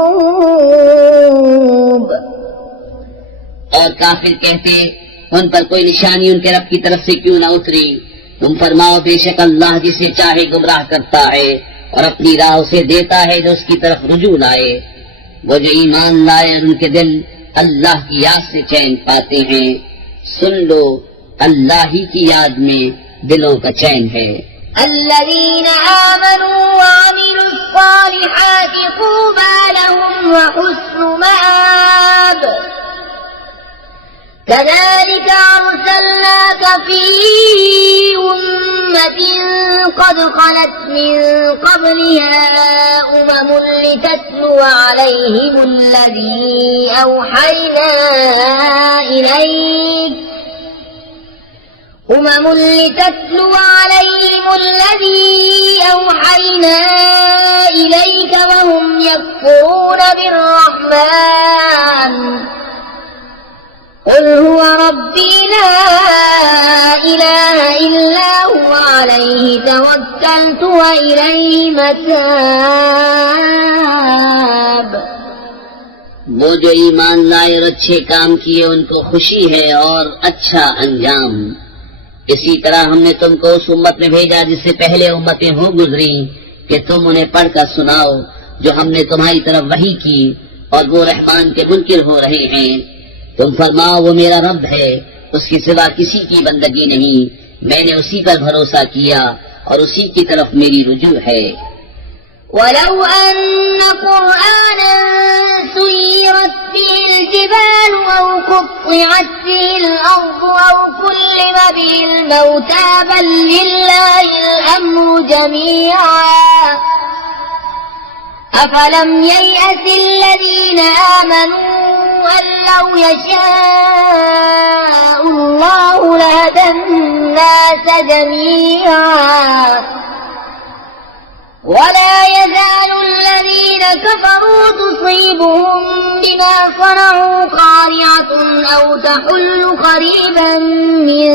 القلوب। और काफिर कहते उन पर कोई निशानी उनके रब की तरफ से क्यों न उतरी। तुम फरमाओ बेशक अल्लाह जिसे चाहे गुमराह करता है और अपनी राह उसे देता है जो उसकी तरफ रुजू लाए। वो जो ईमान लाए और उनके दिल अल्लाह की याद से चैन पाते हैं, सुन लो अल्लाह ही की याद में दिलों का चैन है। الذين آمنوا وعملوا الصالحات طوبى لهم وحسن مآب كذلك أرسلناك في أمة قد خلت من قبلها أمم لتتلو عليهم الذي أوحينا إليك وهم يكفرون بالرحمن قل هو ربي لا إله إلا هو عليه توكلت وإليه متاب। वो जो ईमान लाए और अच्छे काम किए उनको खुशी है और अच्छा अंजाम। इसी तरह हमने तुमको उस उम्मत में भेजा जिससे पहले उम्मतें हो गुजरी कि तुम उन्हें पढ़कर सुनाओ जो हमने तुम्हारी तरफ वही की, और वो रहमान के मुनकिर हो रहे हैं। तुम फरमाओ वो मेरा रब है, उसके सिवा किसी की बंदगी नहीं, मैंने उसी पर भरोसा किया और उसी की तरफ मेरी रुजू है। ولو أن قرآنا سيرت به الجبال أو قطعت به الأرض أو كلم به الموتى بل لله الأمر جميعا أفلم ييأس الذين آمنوا أن لو يشاء الله لهدى الناس جميعا ولا يزال الذين كفروا تصيبهم بما صنعوا قارعة أو تحل قريبا من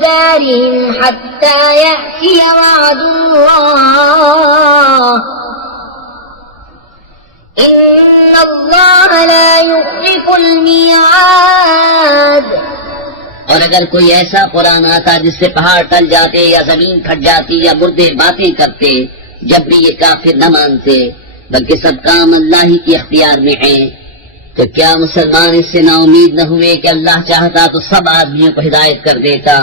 دارهم حتى يأتي وعد الله إن الله لا يخلف الميعاد। और अगर कोई ऐसा कुरान आता जिससे पहाड़ टल जाते या जमीन फट जाती या मुर्दे बातें करते, जब भी ये काफिर न मानते, बल्कि सब काम अल्लाह ही के अख्तियार में है। तो क्या मुसलमान इससे नाउमीद न हुए कि अल्लाह चाहता तो सब आदमियों को हिदायत कर देता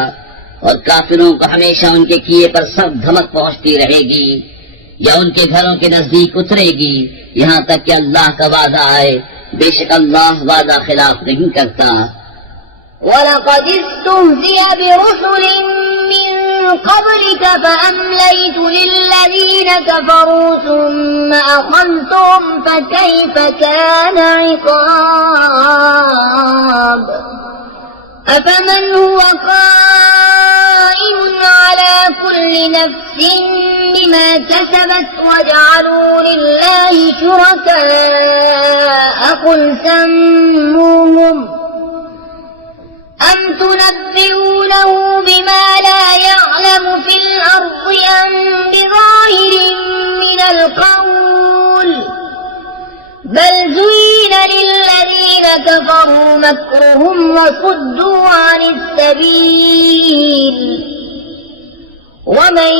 और काफिरों को हमेशा उनके किए पर सब धमक पहुंचती रहेगी या उनके घरों के नजदीक उतरेगी यहाँ तक कि अल्लाह का वादा आए। बेशक अल्लाह वादा खिलाफ नहीं करता। وَلَقَدِ اسْتُهْزِئَ بِرُسُلٍ مِّن قَبْلِكَ فَأَمْلَيْتُ لِلَّذِينَ كَفَرُوا ثُمَّ أَخَذْتُهُمْ فَكَيْفَ كَانَ عِقَابِ أَفَمَنْ هُوَ قَائِمٌ عَلَى كُلِّ نَفْسٍ بِمَا كَسَبَتْ وَجَعَلُوا لِلَّهِ شُرَكَاءَ قُلْ سَمُّوهُمْ أَمْ تُنَبِّئُونَهُ بِمَا لَا يَعْلَمُ فِي الْأَرْضِ أَمْ بِظَاهِرٍ مِّنَ الْقَوْلِ بَلْ زُيِّنَ لِلَّذِينَ كَفَرُوا مَكْرُهُمْ وَصُدُّوا عَنِ السَّبِيلِ وَمَن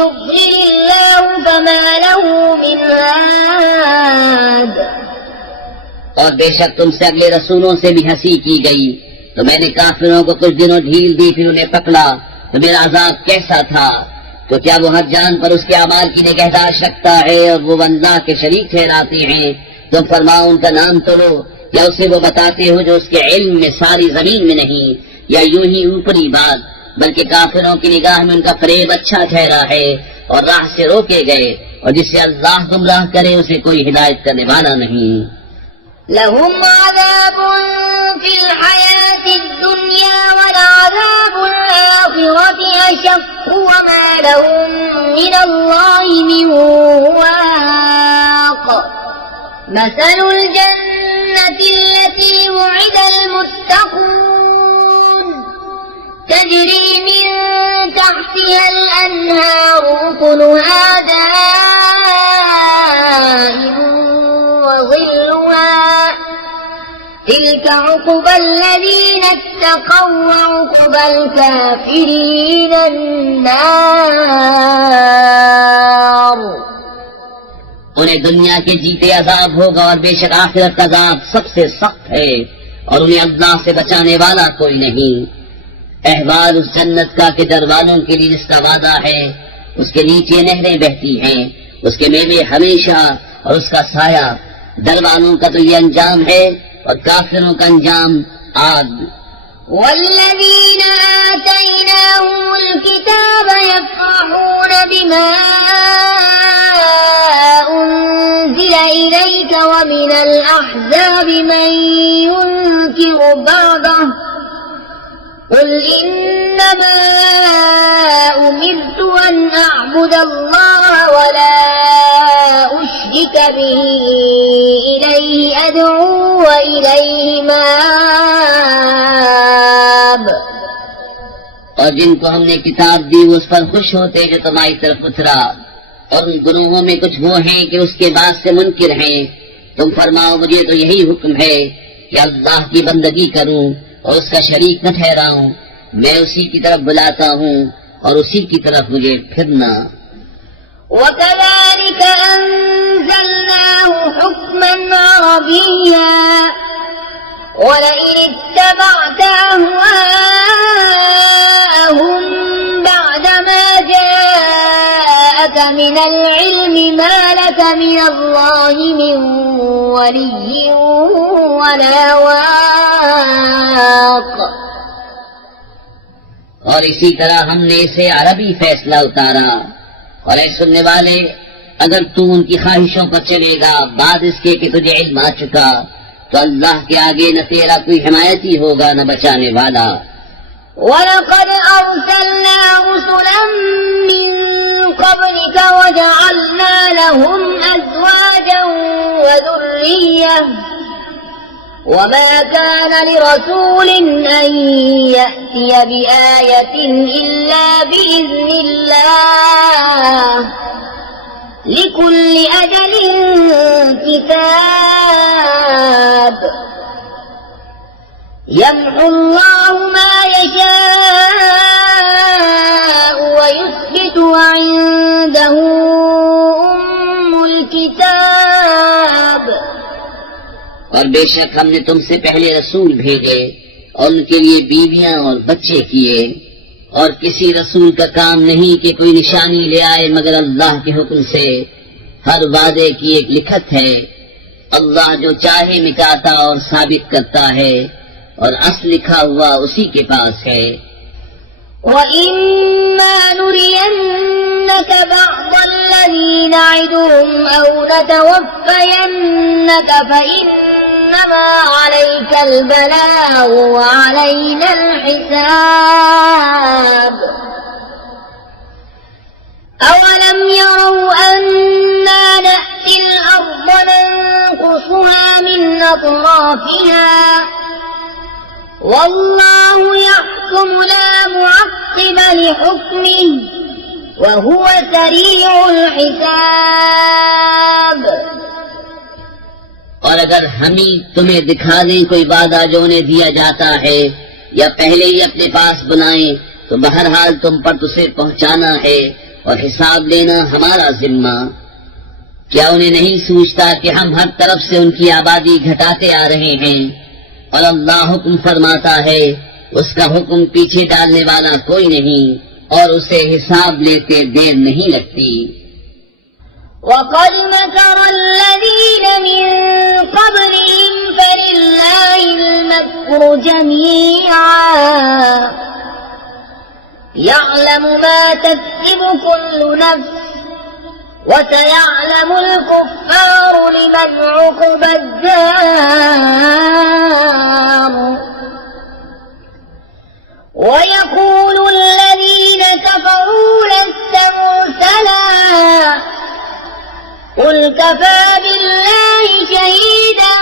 يُضْلِلِ اللَّهُ فَمَا لَهُ مِنْ هَادٍ। और बेशक तुमसे अगले रसूलों से भी हंसी की गई तो मैंने काफिरों को कुछ दिनों ढील दी, फिर उन्हें पकड़ा तो मेरा अजाब कैसा था। तो क्या वो हर जान पर उसके अमाल की निगहदाश्त रखता है और वो अल्लाह के शरीक ठहराते हैं? तुम फरमाओ उनका नाम तो लो, या उसे वो बताते हो जो उसके इल्म में सारी जमीन में नहीं, या यूं ही ऊपरी बात, बल्कि काफिरों की निगाह में उनका फरेब अच्छा ठहरा है और राह से रोके गए, और जिससे अल्लाह गुमराह करे उसे कोई हिदायत करने वाला नहीं। لهم عذاب في الحياة الدنيا ولعذاب الآخرة أشق وما لهم من الله من واق مثل الجنة التي وعد المتقون تجري من تحتها الأنهار أكلها دائم وظلها تلك عقبى الذين اتقوا وعقبى الكافرين النار। उन्हें दुनिया के जीते अजाब होगा और बेशक आखिरत का अजाब सबसे सख्त है और उन्हें अल्लाह से बचाने वाला कोई नहीं। अहवाल उस जन्नत का कि दरवानों के लिए जिसका वादा है उसके नीचे नहरें बहती हैं, उसके मेवे हमेशा और उसका साया। दरवानों का तो ये अंजाम है और काफिरों का अंजाम आग। वल्लज़ीना आतैनाहुमुल किताब यफ़रहून बिमा उन्ज़िला इलैका व मिनल अहज़ाबि मन युनकिरु बअदहु क़ुल इन्नमा उमिरतु अन अअबुदल्लाह व ला उश्रिक बिही इलैहि अद'ू व इलैहि माब। और जिनको हमने किताब दी वो उस पर खुश होते जो तुम्हारी तरफ उतरा, और उन गुनाहों में कुछ वो हैं कि उसके बाद से मुनकिर हैं। तुम फरमाओ मुझे तो यही हुक्म है कि अल्लाह की बंदगी करूं और उसका शरीक न ठहराऊं। मैं उसी की तरफ बुलाता हूँ और उसी की तरफ मुझे फिरना। وَكَذَلِكَ أَنزَلْنَاهُ حُكْمًا عَرَبِيًّا وَلَئِنِ اتَّبَعْتَ أَهْوَاءَهُم بَعْدَمَا جَاءَكَ مِنَ الْعِلْمِ مَا لَكَ مِنَ اللَّهِ مِن وَلِيٍّ وَلَا وَاقٍ। और इसी तरह हमने इसे अरबी फैसला उतारा। और ऐ सुनने वाले, अगर तू उनकी ख्वाहिशों पर चलेगा बाद इसके कि तुझे इल्म आ चुका, तो अल्लाह के आगे न तेरा कोई हिमायती होगा न बचाने वाला। وَلَقَدْ أَرْسَلْنَا رُسُلًا مِّن قَبْلِكَ وَجَعَلْنَا لَهُمْ أَزْوَاجًا وَذُرِّيَّةً وَمَا كَانَ لِرَسُولٍ أَن يَأْتِيَ بِآيَةٍ إِلَّا بِإِذْنِ اللَّهِ لِكُلِّ أَجَلٍ كِتَابٌ يَمْحُو اللَّهُ مَا يَشَاءُ وَيُثْبِتُ وَعِندَهُ أُمُّ الْكِتَابِ और बेशक हमने तुमसे पहले रसूल भेजे और उनके लिए बीवियां और बच्चे किए, और किसी रसूल का काम नहीं कि कोई निशानी ले आए मगर अल्लाह के हुक्म से। हर वादे की एक लिखत है। अल्लाह जो चाहे मिटाता और साबित करता है, और असल लिखा हुआ उसी के पास है। وَإِمَّا نُرِيَنَّكَ بَعْضَ الَّذِي نَعِدُهُمْ أَوْ نَتَوَفَّيَنَّكَ فَإِنَّمَا عَلَيْكَ الْبَلَاغُ وَعَلَيْنَا الْحِسَابُ أَوَلَمْ يَرَوْا أَنَّا نَأْتِي الْأَرْضَ نَنقُصُهَا مِنْ أَطْرَافِهَا وَاللَّهُ يَحْكُمُ لَا مُعَقِّبَ لِحُكْمِهِ وَهُوَ سَرِيعُ الْحِسَابِ। और अगर हम ही तुम्हें दिखा दें कोई वादा जो उन्हें दिया जाता है या पहले ही अपने पास बनाए, तो बहरहाल तुम पर उसे पहुंचाना है और हिसाब लेना हमारा जिम्मा। क्या उन्हें नहीं सूझता कि हम हर तरफ से उनकी आबादी घटाते आ रहे हैं, और अल्लाह हुक्म फरमाता है, उसका हुक्म पीछे डालने वाला कोई नहीं, और उसे हिसाब लेते देर नहीं लगती। وَقَدْ مَكَرَ الَّذِينَ مِنْ قَبْلِهِمْ فَلِلَّهِ الْمَكْرُ جَمِيعًا يَعْلَمُ مَا تَكْسِبُ كُلُّ نَفْسٍ وَسَيَعْلَمُ الْكُفَّارُ لِمَنْ عُقْبَى الدَّارِ وَيَقُولُ الَّذِينَ كَفَرُوا لَسْتَ مُرْسَلًا قُلْ كَفَى بِاللَّهِ شَهِيدًا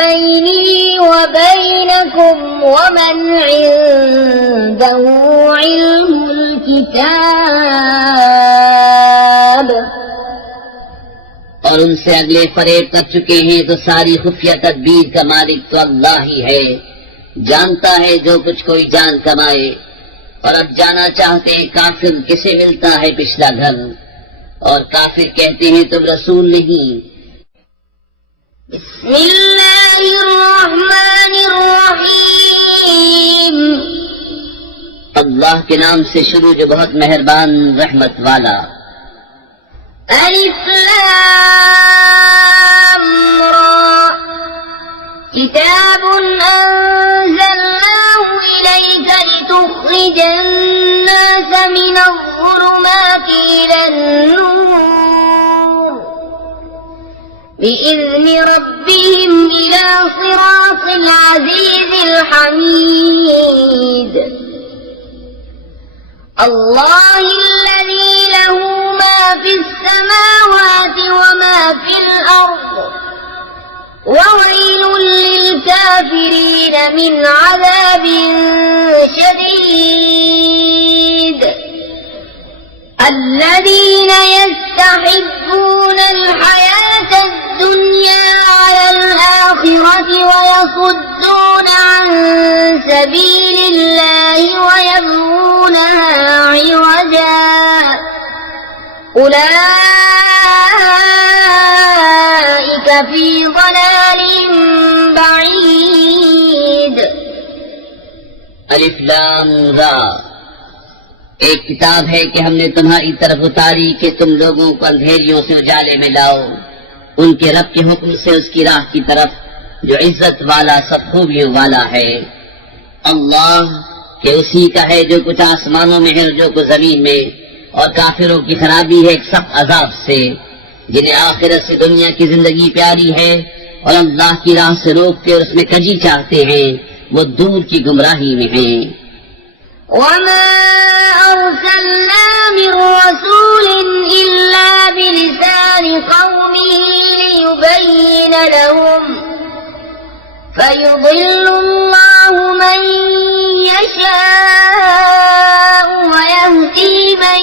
بَيْنِي وَبَيْنَكُمْ وَمَنْ عِندَهُ عِلْمُ الْكِتَابِ। और उनसे अगले फरेब कर चुके हैं, तो सारी खुफिया तदबीर का मालिक तो अल्लाह ही है। जानता है जो कुछ कोई जान कमाए। और अब जाना चाहते हैं काफिर किसे मिलता है पिछला घर, और काफिर कहते हैं तुम रसूल नहीं। बिस्मिल्लाहिर्रहमानिर्रहीम। अल्लाह के नाम से शुरू जो बहुत मेहरबान रहमत वाला। अलिफ लाम रा किताबुन अंज़लनाहु इलैका लितुख़रिजन नास मिनज़्ज़ुलुमाति इलन-नूर बिइज़्नि रब्बिहिम इला सिरातिल अज़ीज़िल हमीद। الله الذي له ما في السماوات وما في الأرض وويل للكافرين من عذاب شديد الذين يستحبون الحياة الدنيا على الآخرة ويصدون عن سبيل الله ويبغونها عوجا أولئك في ضلال بعيد। अलिफ लाम रा। एक किताब है कि हमने तुम्हारी तरफ उतारी कि तुम लोगों को अंधेरियों से उजाले में लाओ, उनके रब के हुक्म से उसकी राह की तरफ जो इज्जत वाला सब खूबियों वाला है। अल्लाह के उसी का है जो कुछ आसमानों में है और जो कुछ जमीन में। और काफिरों की खराबी है एक सख्त अजाब से, जिन्हें आखिरत से दुनिया की जिंदगी प्यारी है और अल्लाह की राह से रोकते और उसमें कजी चाहते हैं, वो दूर की गुमराही में हैं। وما أرسلنا من رسول إلا بلسان قومه ليبين لهم فيضل الله من يشاء ويهدي من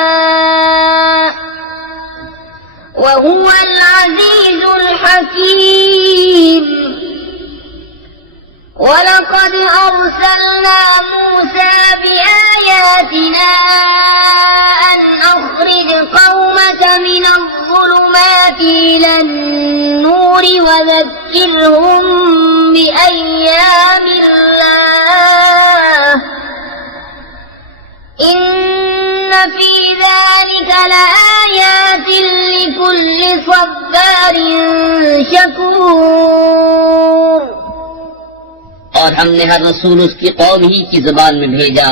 يشاء وهو العزيز الحكيم। ولقد أرسلنا موسى بآياتنا أن أخرج قومك من الظلمات إلى النور وذكرهم بأيام الله إن في ذلك لآيات لكل صبار شكور. और हमने हर रसूल उसकी कौम ही की जुबान में भेजा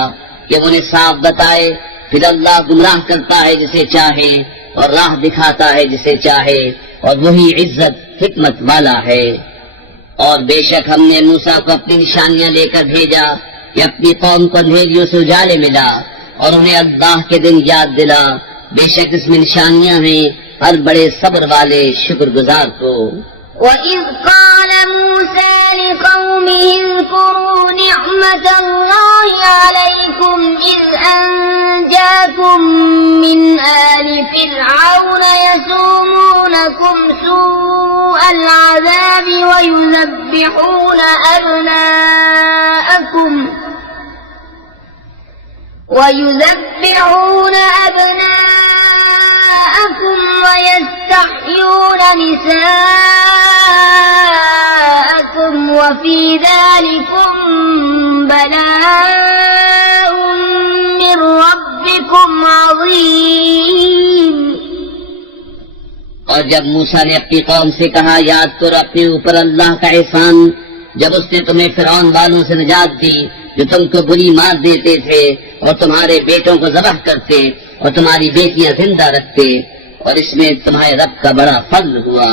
कि उन्हें साफ बताए, फिर अल्लाह गुमराह करता है जिसे चाहे और राह दिखाता है जिसे चाहे, और वही इज्जत हिकमत वाला है। और बेशक हमने मूसा को अपनी निशानियां लेकर भेजा कि अपनी कौम को अंधेरियों से उजाले मिला और उन्हें अल्लाह के दिन याद दिला। बेशक इसमें निशानियां हैं हर बड़े सब्र वाले शुक्रगुजार को। وإذ قال موسى لقومه اذكروا نعمة الله عليكم إذ أنجاكم من آل فرعون يسومونكم سوء العذاب ويذبحون أبناءكم ويستحيون نساءكم وفي ذلكم بلاء من ربكم عظيم. और जब मूसा ने अपनी कौम से कहा, याद करो अपने ऊपर अल्लाह का एहसान जब उसने तुम्हें फिरौन वालों से निजात दी जो तुमको बुरी मार देते थे और तुम्हारे बेटों को ज़बह करते और तुम्हारी बेटियां जिंदा रखते, और इसमें तुम्हारे रब का बड़ा फज़ल हुआ।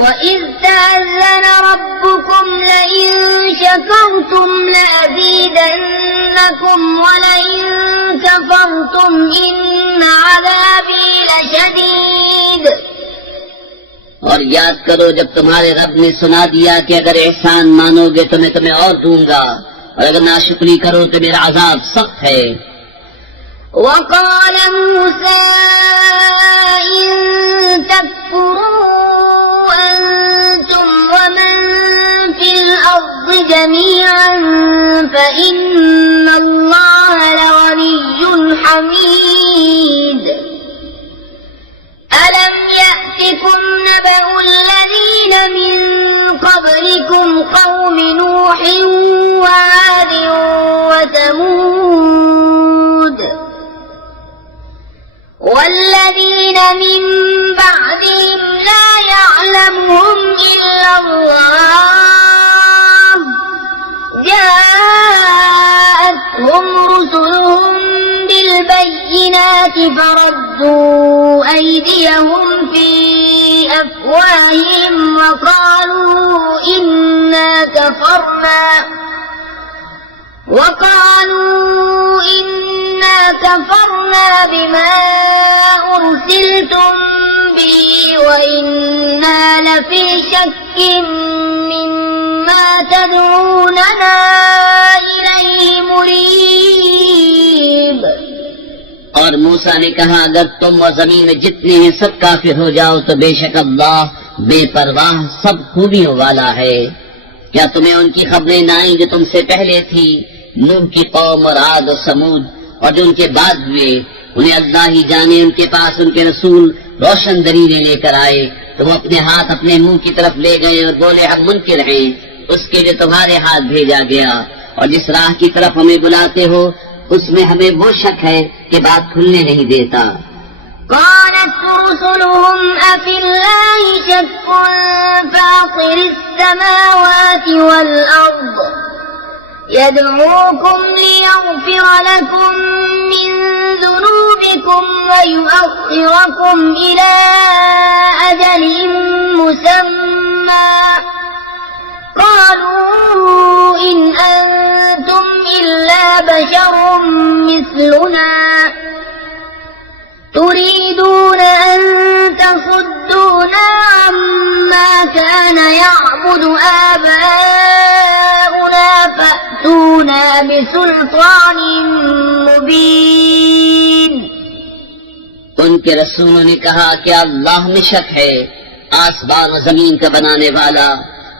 وَإِذْ تَأَذَّنَ رَبُّكُمْ لَئِن شَكَرْتُمْ لَأَزِيدَنَّكُمْ وَلَئِن كَفَرْتُمْ إِنَّ عَذَابِي لَشَدِيدٌ. और याद करो जब तुम्हारे रब ने सुना दिया कि अगर एहसान मानोगे तो मैं तुम्हें और दूंगा, और अगर नाशुक्री करो तो मेरा अजाब सख्त है। وقال موسى إن تكفروا أنتم ومن في الأرض جميعا فإن الله لغني حميد. ألم يأتكم نبأ الذين من قبلكم قوم نوح وعاد وثمود والذين من بعدهم لا يعلمهم إلا الله جاءتهم رسلهم بالبينات فردوا أيديهم في أفواههم وقالوا إنا كفرنا بما أرسلتم به وإنا لفي شك مما تدعوننا إليه مريب. और मूसा ने कहा, अगर तुम और जमीन में जितने हैं सब काफिर हो जाओ तो बेशक अल्लाह बेपरवाह सब खूबियों वाला है। क्या तुम्हें उनकी खबरें न आई जो तुमसे पहले थी, नूह की कौम और आद और समूद, और जो उनके बाद हुए? उन्हें अल्लाह ही जाने। उनके पास उनके रसूल रोशन दलीलें लेकर आए तो वो अपने हाथ अपने मुंह की तरफ ले गए और बोले, हम मुनकिर हैं उसके जो तुम्हारे हाथ भेजा गया, और जिस राह की तरफ हमें बुलाते हो उसमें हमें वो शक है कि बात खुलने नहीं देता। قالت رسلهم أفي الله شك فاطر السماوات والأرض يدعوكم ليغفر لكم من ذنوبكم ويؤخركم إلى أجل مسمى قالوا إن أنتم إلا بشر مثلنا تريدون أن تصدونا عما كان يعبد آباؤنا فأتونا بسلطان مبين. उनके रसूलों ने कहा, क्या अल्लाह में शक है? आसमान और जमीन का बनाने वाला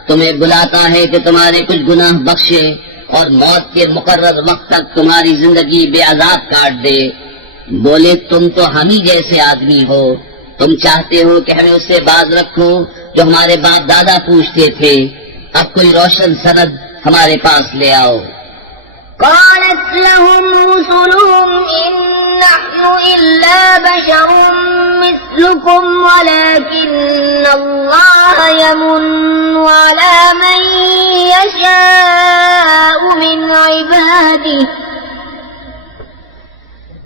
तुम्हें बुलाता है कि तुम्हारे कुछ गुनाह बख्शे और मौत के मुकर्रर वक्त तक तुम्हारी जिंदगी बेअज़ाब काट दे। बोले, तुम तो हम ही जैसे आदमी हो, तुम चाहते हो कि हमें उससे बाज रखो जो हमारे बाप दादा पूछते थे। अब कोई रोशन सनद हमारे पास ले आओ। قالت لهم رسلهم إن نحن إلا بشر مثلكم ولكن الله يمن على من يشاء من عباده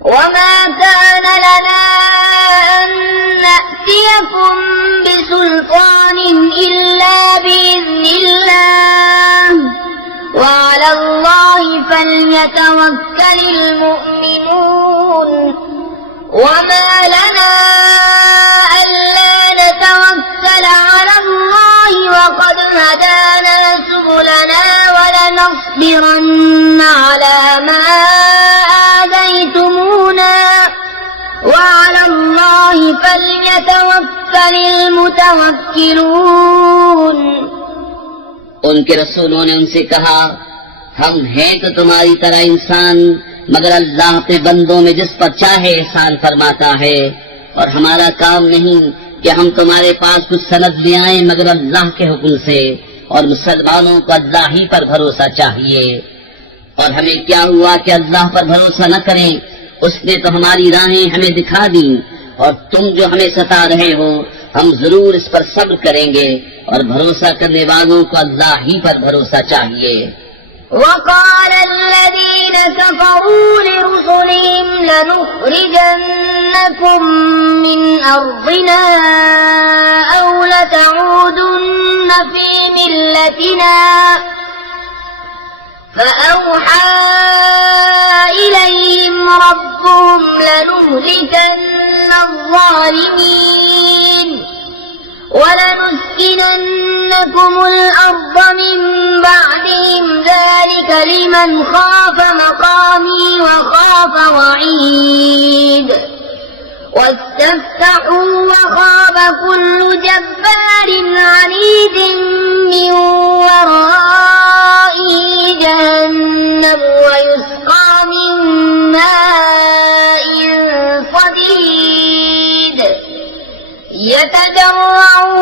وما كان لنا أن نأتيكم بسلطان إلا بإذن الله وعلى الله فليتوكل المؤمنون وما لنا ألا نتوكل على الله وقد هدانا سبلنا ولنصبرن على ما آذيتمونا وعلى الله فليتوكل المتوكلون। उनके रसूलों ने उनसे कहा, हम हैं तो तुम्हारी तरह इंसान, मगर अल्लाह अपने बंदों में जिस पर चाहे एहसान फरमाता है, और हमारा काम नहीं कि हम तुम्हारे पास कुछ सनद ले आए मगर अल्लाह के हुक्म से, और मुसलमानों को अल्लाह ही पर भरोसा चाहिए। और हमें क्या हुआ कि अल्लाह पर भरोसा न करें, उसने तो हमारी राहें हमें दिखा दी, और तुम जो हमें सता रहे हो हम जरूर इस पर सब्र करेंगे, और भरोसा करने वालों को अल्लाह ही पर भरोसा चाहिए। وقال الذين كفروا لرسلهم لنخرجنكم من أرضنا أو لتعودن في ملتنا فأوحى إليهم ربهم لنهلكن الظالمين ولنسكننكم الأرض من بعدهم ذلك لمن خاف مقامي وخاف وعيد واستفتحوا وخاب كل جبار عنيد من ورائه جهنم ويسقى من ماء صديد يتجرعه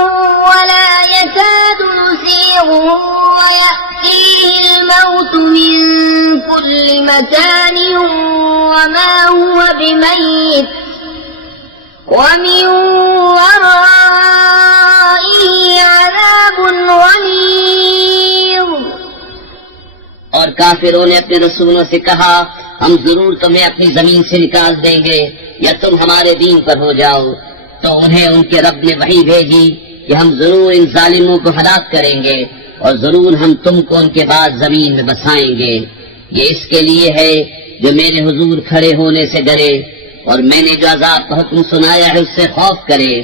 ولا يكاد يسيغه ويأتيه الموت من كل مكان وما هو بميت ومن ورائه عذاب غليظ। और काफिरों ने अपने रसूलों से कहा, हम जरूर तुम्हें अपनी जमीन से निकाल देंगे या तुम हमारे दीन पर हो जाओ। तो उन्हें उनके रब ने वही भेजी कि हम जरूर इन जालिमों को हलाक करेंगे और जरूर हम तुमको उनके बाद जमीन में बसाएंगे। ये इसके लिए है जो मेरे हुजूर खड़े होने से डरे और मैंने जो अजाब का हुक्म सुनाया है उससे खौफ करे।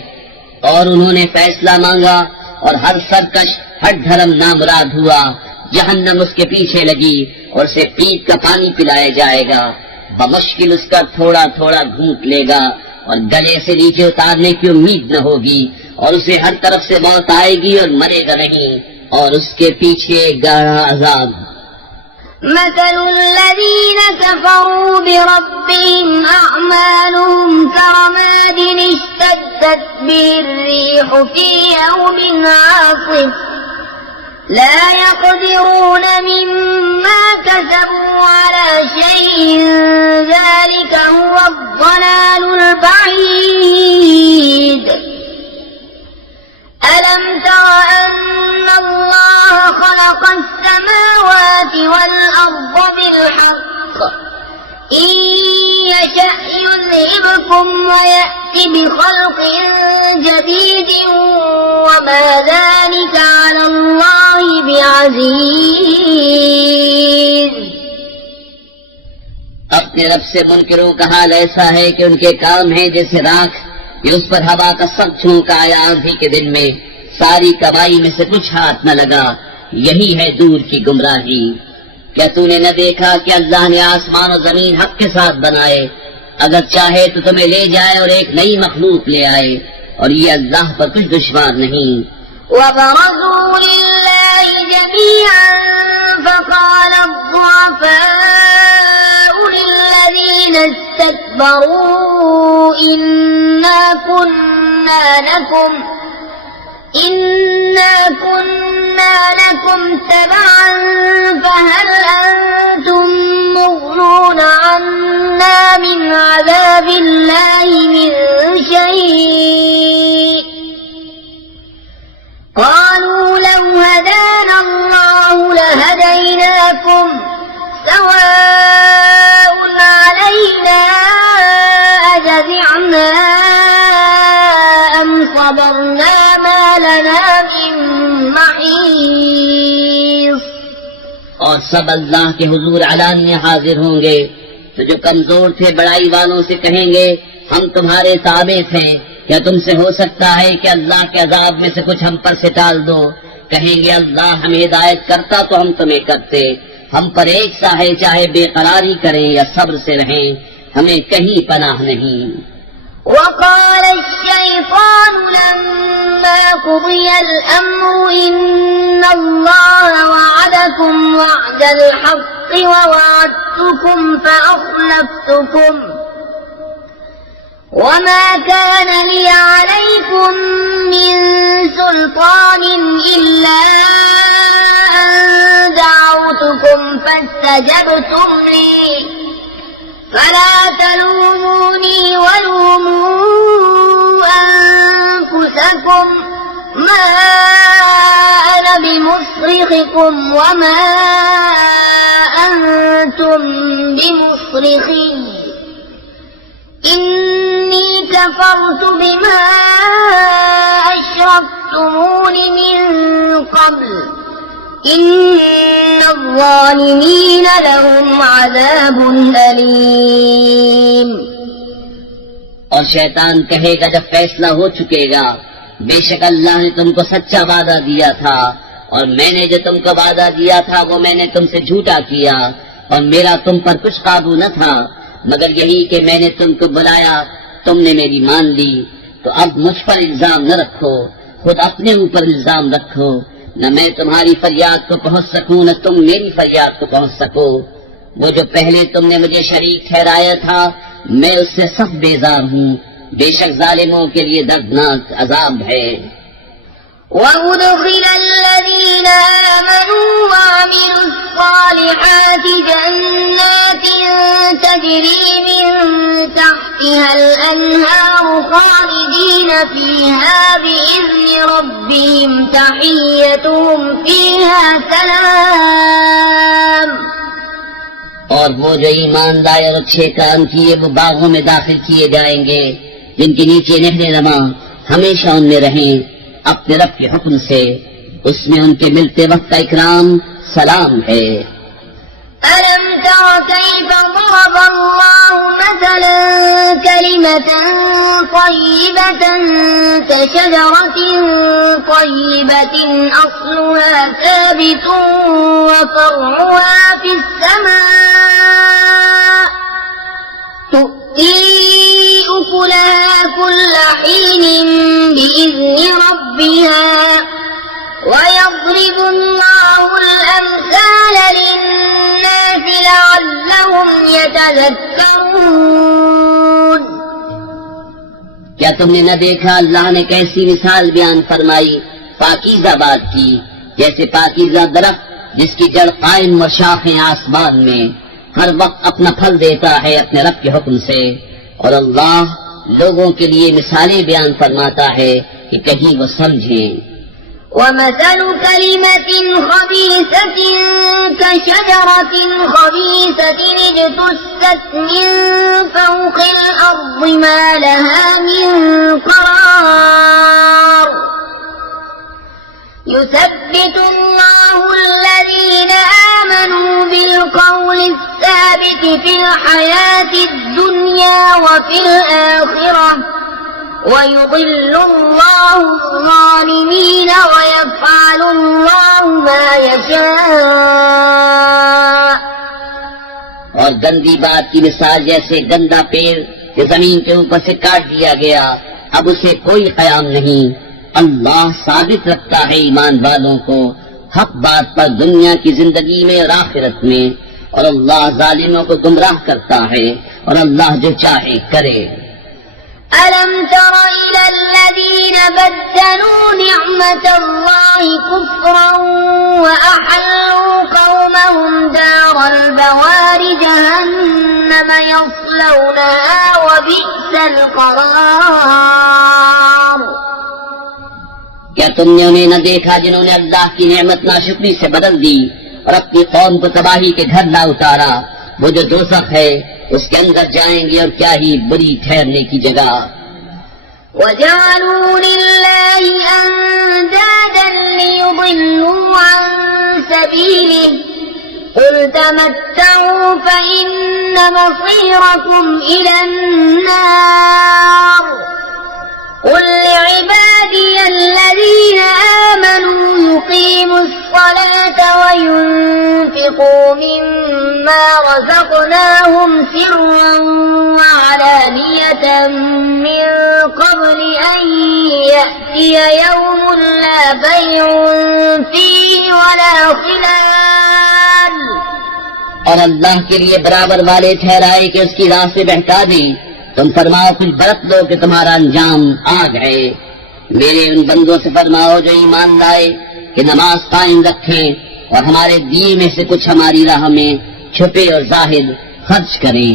और उन्होंने फैसला मांगा और हर सरकश हर धर्म नामुराद हुआ। जहन्नम उसके पीछे लगी और उसे पीप का पानी पिलाया जाएगा। बमुश्किल उसका थोड़ा थोड़ा घूंट लेगा और गले से नीचे उतारने की उम्मीद न होगी, और उसे हर तरफ से मौत आएगी और मरेगा नहीं, और उसके पीछे गाढ़ा अजाब। مثل الذين كفروا بربهم أعمالهم كرماد اشتدت به الريح في يوم عاصف لا يقدرون مما كسبوا على شيء ذلك هو الضلال البعيد ألم تر أن الله خلق السماوات والأرض بالحق إن يشأ يذهبكم ويأتي بخلق جديد وما ذلك على الله بعزيز। अपने रब से मुनकिरों का हाल ऐसा है कि उनके काम है जैसे राख कि उस पर हवा का सब झोंका आया आंधी के दिन में, सारी कमाई में से कुछ हाथ न लगा। यही है दूर की गुमराही। क्या तूने न देखा कि अल्लाह ने आसमान और जमीन हक के साथ बनाए? अगर चाहे तो तुम्हें ले जाए और एक नई मखलूक ले आए, और ये अल्लाह पर कुछ दुश्वार नहीं। وبرزوا لله جميعا فقال الضعفاء للذين استكبروا إنا كنا إنا كنا لكم تبعا فهل أنتم مغنون عنا من عذاب الله من شيء قالوا لو هدانا الله لهديناكم سواء علينا أجزعنا أم صبرنا ما لنا من محيص। और सब अल्लाह के हुजूर अलानिया हाजिर होंगे तो जो कमजोर थे बड़ाई वालों से कहेंगे हम तुम्हारे ताबे थे, क्या तुमसे हो सकता है कि अल्लाह के अजाब में से कुछ हम पर से टाल दो? कहेंगे अल्लाह हमें हिदायत करता तो हम तुम्हें करते, हम पर एक सा है चाहे बेकरारी करें या सब्र से रहें, हमें कहीं पनाह नहीं। وقال الشيطان لما قضي الأمر إن الله وعدكم وعد الحق ووعدتكم فأخلفتكم وما كان لي عليكم من سلطان إلا أن دعوتكم فاستجبتم لي فلا تلوموني ولوموا أنفسكم ما أنا بمصرخكم وما أنتم بمصرخي إني كفرت بما أشركتمون من قبل إن الظالمين لهم عذاب أليم। और शैतान कहेगा जब फैसला हो चुकेगा, बेशक अल्लाह ने तुमको सच्चा वादा दिया था और मैंने जो तुमको वादा दिया था वो मैंने तुमसे झूठा किया और मेरा तुम पर कुछ काबू न था मगर यही कि मैंने तुमको बुलाया, तुमने मेरी मान ली, तो अब मुझ पर इल्जाम न रखो, खुद अपने ऊपर इल्जाम रखो, न मैं तुम्हारी फरियाद को पहुंच सकूं न तुम मेरी फरियाद को पहुंच सको। वो जो पहले तुमने मुझे शरीक ठहराया था मैं उससे सब बेजार हूँ, बेशक जालिमों के लिए दर्दनाक अजाब है। وأدخل الذين آمنوا وعملوا الصالحات جنات تجري من تحتها الأنهار خالدين فيها بإذن ربهم تحيتهم فيها سلام। और वो जो ईमान लाए और अच्छे काम किए वो बागों में दाखिल किए जाएंगे जिनके नीचे नहरें रमा हमेशा उनमें रहें अपने रब के हुक्म से, उसमें उनके मिलते वक्त का इकराम सलाम है। ألم تر كيف ضرب الله مثلا كلمة طيبة كشجرة طيبة أصلها ثابت وفرعها في السماء تؤتي أكلها كل حين بإذن ربها ويضرب الله الأمثال للناس لعلهم يتذكرون। क्या तुमने न देखा अल्लाह ने कैसी मिसाल बयान फरमाई पाकीज़ा बात की, जैसे पाकीज़ा दरख्त जिसकी जड़ कायम और शाखें आसमान में हर वक्त अपना फल देता है अपने रब के हुक्म से, और अल्लाह लोगों के लिए मिसालें बयान फरमाता है कि कहीं वो समझें। ومثل كلمة خبيثة كشجرة خبيثة اجتثت من فوق الأرض ما لها من قرار يثبت الله الذين آمنوا بالقول الثابت في الحياة الدنيا وفي الآخرة ويضل الله الظالمين ويفعل الله ما يشاء। और गंदी बात की मिसाल जैसे गंदा पेड़ कि जमीन के ऊपर से काट दिया गया, अब उसे कोई कयाम नहीं। अल्लाह साबित रखता है ईमान वालों को हक बात पर दुनिया की जिंदगी में और आखिरत में, और अल्लाह जालिमों को गुमराह करता है और अल्लाह जो चाहे करे। ألم تر إلى الذين بدلوا نعمة الله كفرا وأحلوا قومهم دار البوار جهنم يصلونها وبئس القرار। क्या तुमने उन्हें न देखा जिन्होंने अल्लाह की नेमत नाशुक्री से बदल दी और अपनी कौम को तबाही के घर ला उतारा। वो जो दोज़ख है उसके अंदर जाएंगे और क्या ही बुरी ठहरने की जगह। وجعلوا لله أندادا ليضلوا عن سبيله قل تمتعوا فإن مصيركم إلى النار قل لعبادي الذين آمنوا يقيموا الصلاة وينفقوا مما رزقناهم سرا وعلانية من قبل أن يأتي يوم لا بيع فيه ولا خلال। और अल्लाह के लिए बराबर वाले ठहराए कि उसकी राह से बहका दी। तुम फरमाओ कुछ बरत लो कि तुम्हारा अंजाम आग है। मेरे उन बंदों से फरमाओ जो ईमान लाए कि नमाज कायम रखें और हमारे दिए में से कुछ हमारी राह में छुपे और जाहिर खर्च करें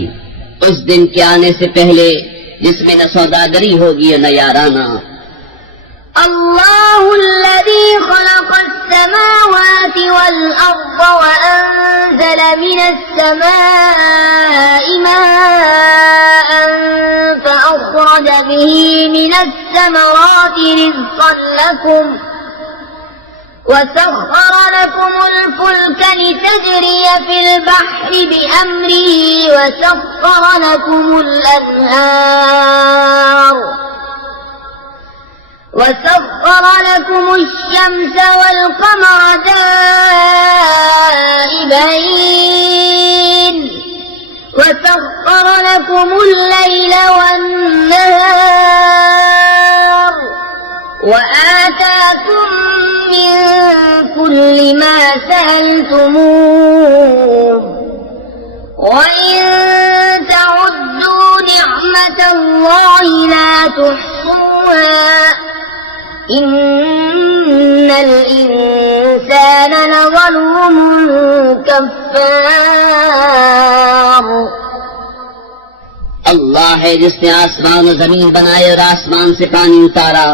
उस दिन के आने से पहले जिसमें न सौदागरी होगी और न याराना। अल्लाहुल्लज़ी खलक़स-समावाति वल-अर्ज़ वअंज़ल मिनस-समाई माअन फअख़रज बिही मिनस-समराति रिज़क़न लकुम وسخر لكم الفلك لتجري في البحر بأمره وسخر لكم الأنهار وسخر لكم الشمس والقمر دائبين وسخر لكم الليل والنهار وآتاكم من كل ما سألتموه وإن تعدوا نعمة الله لا تحصوها إن الإنسان لظلوم كفار। अल्लाह है जिसने आसमान और जमीन बनाए और आसमान से पानी उतारा,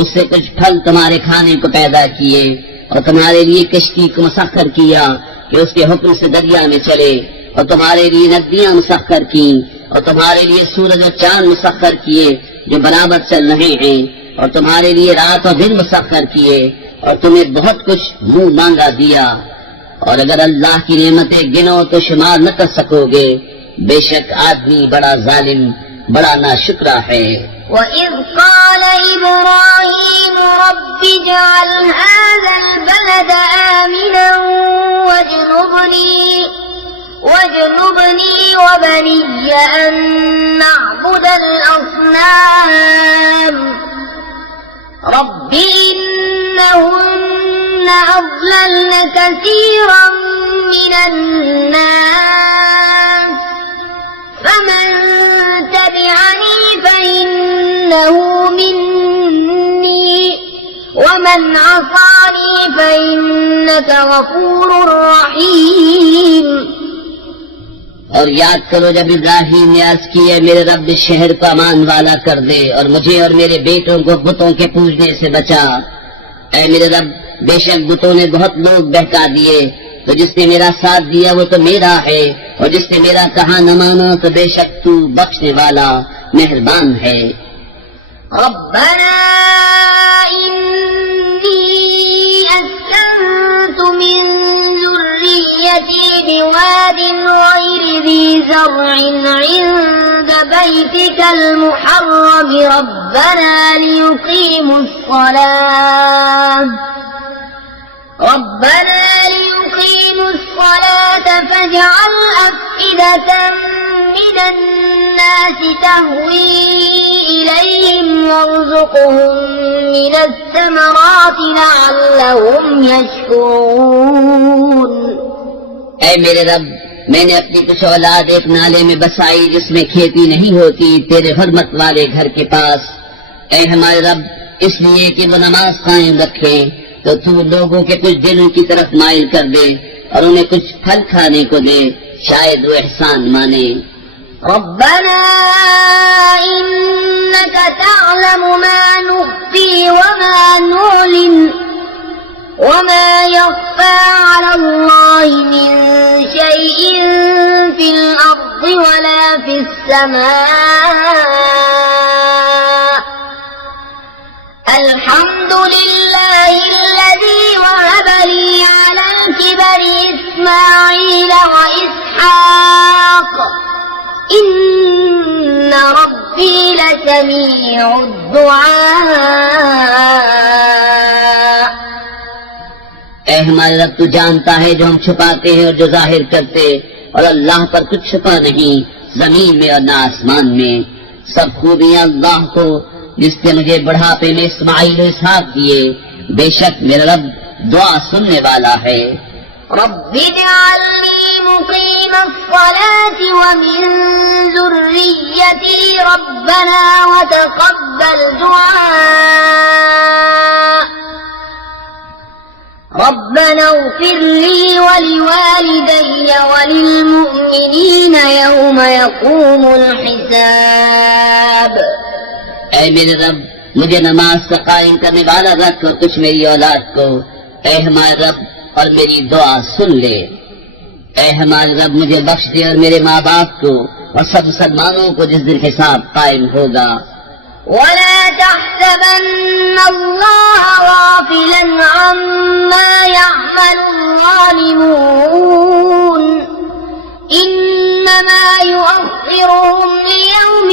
उससे कुछ फल तुम्हारे खाने को पैदा किए और तुम्हारे लिए कश्ती को मुसख्खर किया कि उसके हुक्म से दरिया में चले और तुम्हारे लिए नदियां मुसख्खर की और तुम्हारे लिए सूरज और चांद मुसख्खर किए जो बराबर चल रहे हैं और तुम्हारे लिए रात और दिन मुसख्खर किए और तुम्हें बहुत कुछ मुंह मांगा दिया। और अगर अल्लाह की नेमतें गिनो तो शुमार न कर सकोगे। बेशक आदमी बड़ा जालिम बड़ा नाशुक्रा है। وَإِذْ قَالَ إِبْرَاهِيمُ رَبِّ اجْعَلْ هَذَا الْبَلَدَ آمِنًا واجنبني وبني أن نعبد الأصنام رب إنهن أضللن كثيرا من الناس فمن تبعني فإنه مني ومن عصاني فإنك غفور رحيم। और याद करो जब इब्राहिम ने अर्ज किए मेरे रब इस शहर को अमान वाला कर दे और मुझे और मेरे बेटों को बुतों के पूजने से बचा। ऐ मेरे रब बेशक बुतों ने बहुत लोग बहका दिए, तो जिसने मेरा साथ दिया वो तो मेरा है और जिसने मेरा कहा न माना तो बेशक तू बख्शने वाला मेहरबान है। रब्बना इन्नी अस्कन्तु मिन ज़ुर्रिय्यती बिवादिन गैरि ज़ी ज़र्'इन इन्द बैतिकल मुहर्रम रब्बना लियुक़ीमु الصلاة فاجعل أفئدة من الناس تهوي إليهم وارزقهم من الثمرات لعلهم يشكرون। ऐ मेरे रब मैंने अपनी कुछ औलाद एक नाले में बसाई जिसमें खेती नहीं होती, तेरे हरमत वाले घर के पास। ऐ हमारे रब, इसलिए कि वो नमाज कायम रखें, तो तू लोगों के कुछ दिलों की तरफ माइल कर दे और उन्हें कुछ फल खाने को दे, शायद वो एहसान माने। ربنا إنك تعلم ما نخفي وما نعلن وما يخفى على الله من شيء في الأرض ولا في السماء الحمد لله الذي وهب لي على الكبر إسماعيل وإسحاق إن ربي لسميع الدعاء। ऐ हमारे रब, तू जानता है जो हम छुपाते हैं और जो जाहिर करते, और अल्लाह पर कुछ छुपा नहीं, जमीन में और न आसमान में। सब खूबियां अल्लाह को जिसने मुझे बुढ़ापे में इस्माइल और इसहाक दिए। बेशक मेरा रब दुआ सुनने वाला है। رب اجعلني مقيم الصلاة ومن ذريتي ربنا وتقبل دعاء ربنا اغفر لي ولوالدي وللمؤمنين يوم يقوم الحساب। ऐ मेरे रब, मुझे नमाज का कायम करने वाला रख और कुछ मेरी औलाद को। ऐ हमारे रब, और मेरी दुआ सुन ले। ऐ हमारे रब, मुझे बख्श दे और मेरे माँ बाप को और सब मुसलमानों को जिस दिन हिसाब कायम होगा। ولا تحسبن الله غافلا عما يعمل الظالمون إنما يؤخرهم ليوم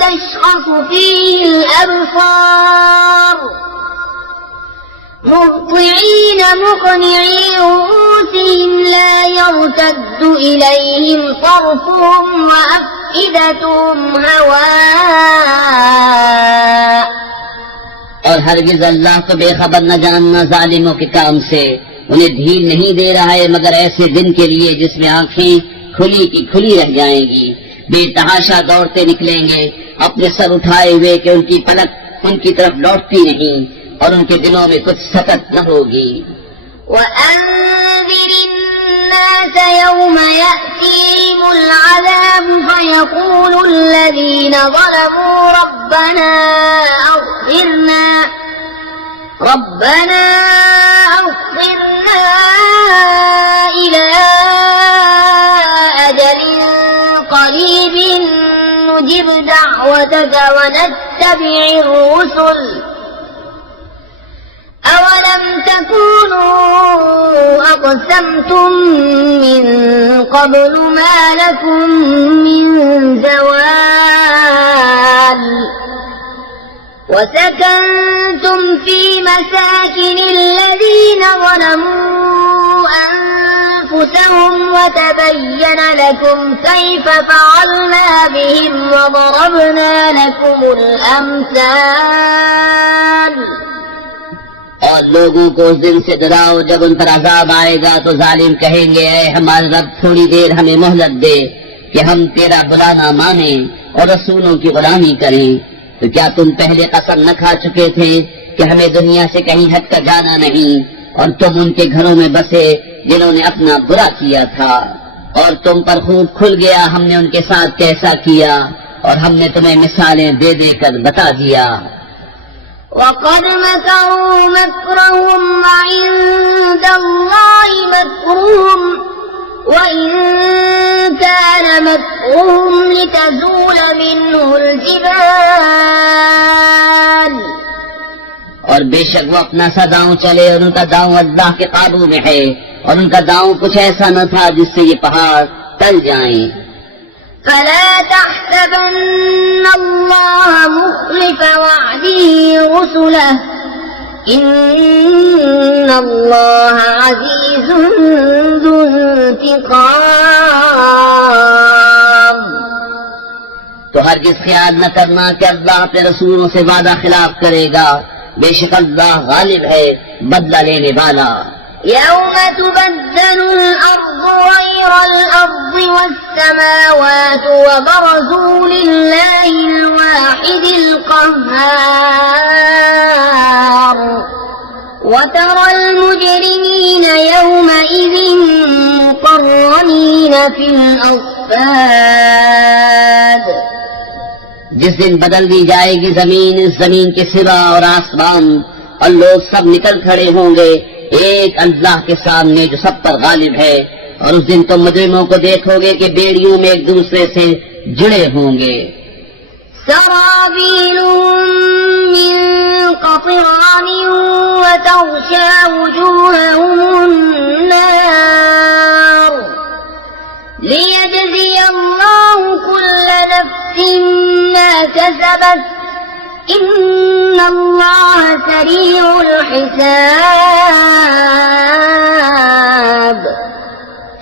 تشخص فيه الأبصار مهطعين مقنعي رؤوسهم لا يرتد إليهم طرفهم وأفئدتهم هواء। और हरगिज अल्लाह को बेखबर न जानना जालिमों के काम से। उन्हें ढील नहीं दे रहा है मगर ऐसे दिन के लिए जिसमें आंखें खुली की खुली रह जाएंगी। बेतहाशा दौड़ते निकलेंगे अपने सर उठाए हुए कि उनकी पलक उनकी तरफ लौटती नहीं और उनके दिलों में कुछ सकत न होगी। وأنذر الناس يوم يأتيهم العذاب فيقول الذين ظلموا ربنا أخرنا إلى أجل قريب نجب دعوتك ونتبع الرسل أولم تكونوا أقسمتم من قبل ما لكم من زوال وسكنتم في مساكن الذين ظلموا أنفسهم وتبين لكم كيف فعلنا بهم وضربنا لكم الأمثال। और लोगों को उस दिन से डराओ जब उन पर अजाब आएगा तो जालिम कहेंगे, ऐ हमारे रब, थोड़ी देर हमें मोहलत दे कि हम तेरा बुलाना माने और रसूलों की गुलामी करें। तो क्या तुम पहले कसम न खा चुके थे कि हमें दुनिया से कहीं हट कर जाना नहीं, और तुम उनके घरों में बसे जिन्होंने अपना बुरा किया था, और तुम पर खूब खुल गया हमने उनके साथ कैसा किया, और हमने तुम्हें मिसालें दे देकर बता दिया। وقد مكروا مكرهم وعند الله مكرهم وإن كان مكرهم لتزول منه الجبال। और बेशक वो अपना सा दांव चले और उनका दांव अल्लाह के काबू में है, और उनका दांव कुछ ऐसा न था जिससे ये पहाड़ टल जाएं। فلا تحسبن الله مخلف وعده رسله إن الله عزيز ذو انتقام। तो हरगिज़ ख्याल न करना कि अल्लाह अपने रसूलों से वादा खिलाफ करेगा। बेशक अल्लाह गालिब है, बदला लेने वाला। يوم تبدل الأرض غير الأرض والسماوات وبرزوا لله الواحد القهار وترى المجرمين يومئذ مقرنين في الأصفاد जिस दिन बदल दी जाएगी जमीन इस जमीन के सिवा और आसमान और लोग सब निकल खड़े होंगे एक अल्लाह के सामने जो सब पर गालिब है। और उस दिन तुम मुजरिमों को देखोगे कि बेड़ियों में एक दूसरे से जुड़े होंगे। سرابيلهم من قطران وتغشى وجوههم النار ليجزي الله كل نفس ما كسبت إن الله سريع الحساب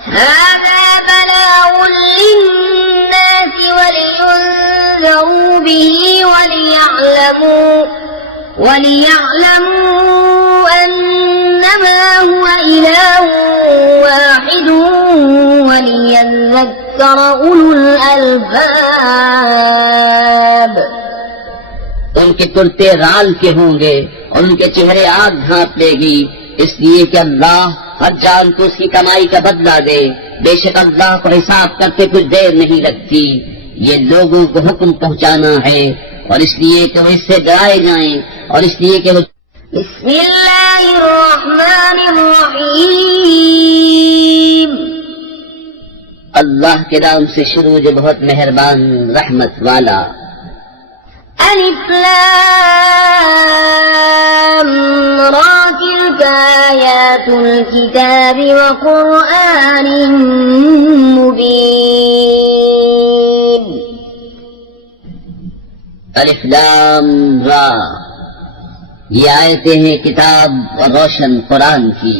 هذا بلاغ للناس ولينذروا به وليعلموا أنما هو إله واحد وليذكر أولو الألباب उनके कुर्ते राल के होंगे और उनके चेहरे आग ढांप लेगी इसलिए कि अल्लाह हर जान को उसकी कमाई का बदला दे। बेशक अल्लाह को हिसाब करते कुछ देर नहीं लगती। ये लोगों को हुक्म पहुंचाना है और इसलिए कि वो इससे डराए जाएं और इसलिए कि वो बिस्मिल्लाहिर्रहमानिर्रहीम अल्लाह के नाम से शुरू जो बहुत मेहरबान रहमत वाला। ألف لام را تلك آيات الكتاب وقرآن مبين अलिफ लाम रा ये आयतें हैं किताब और रोशन कुरान की।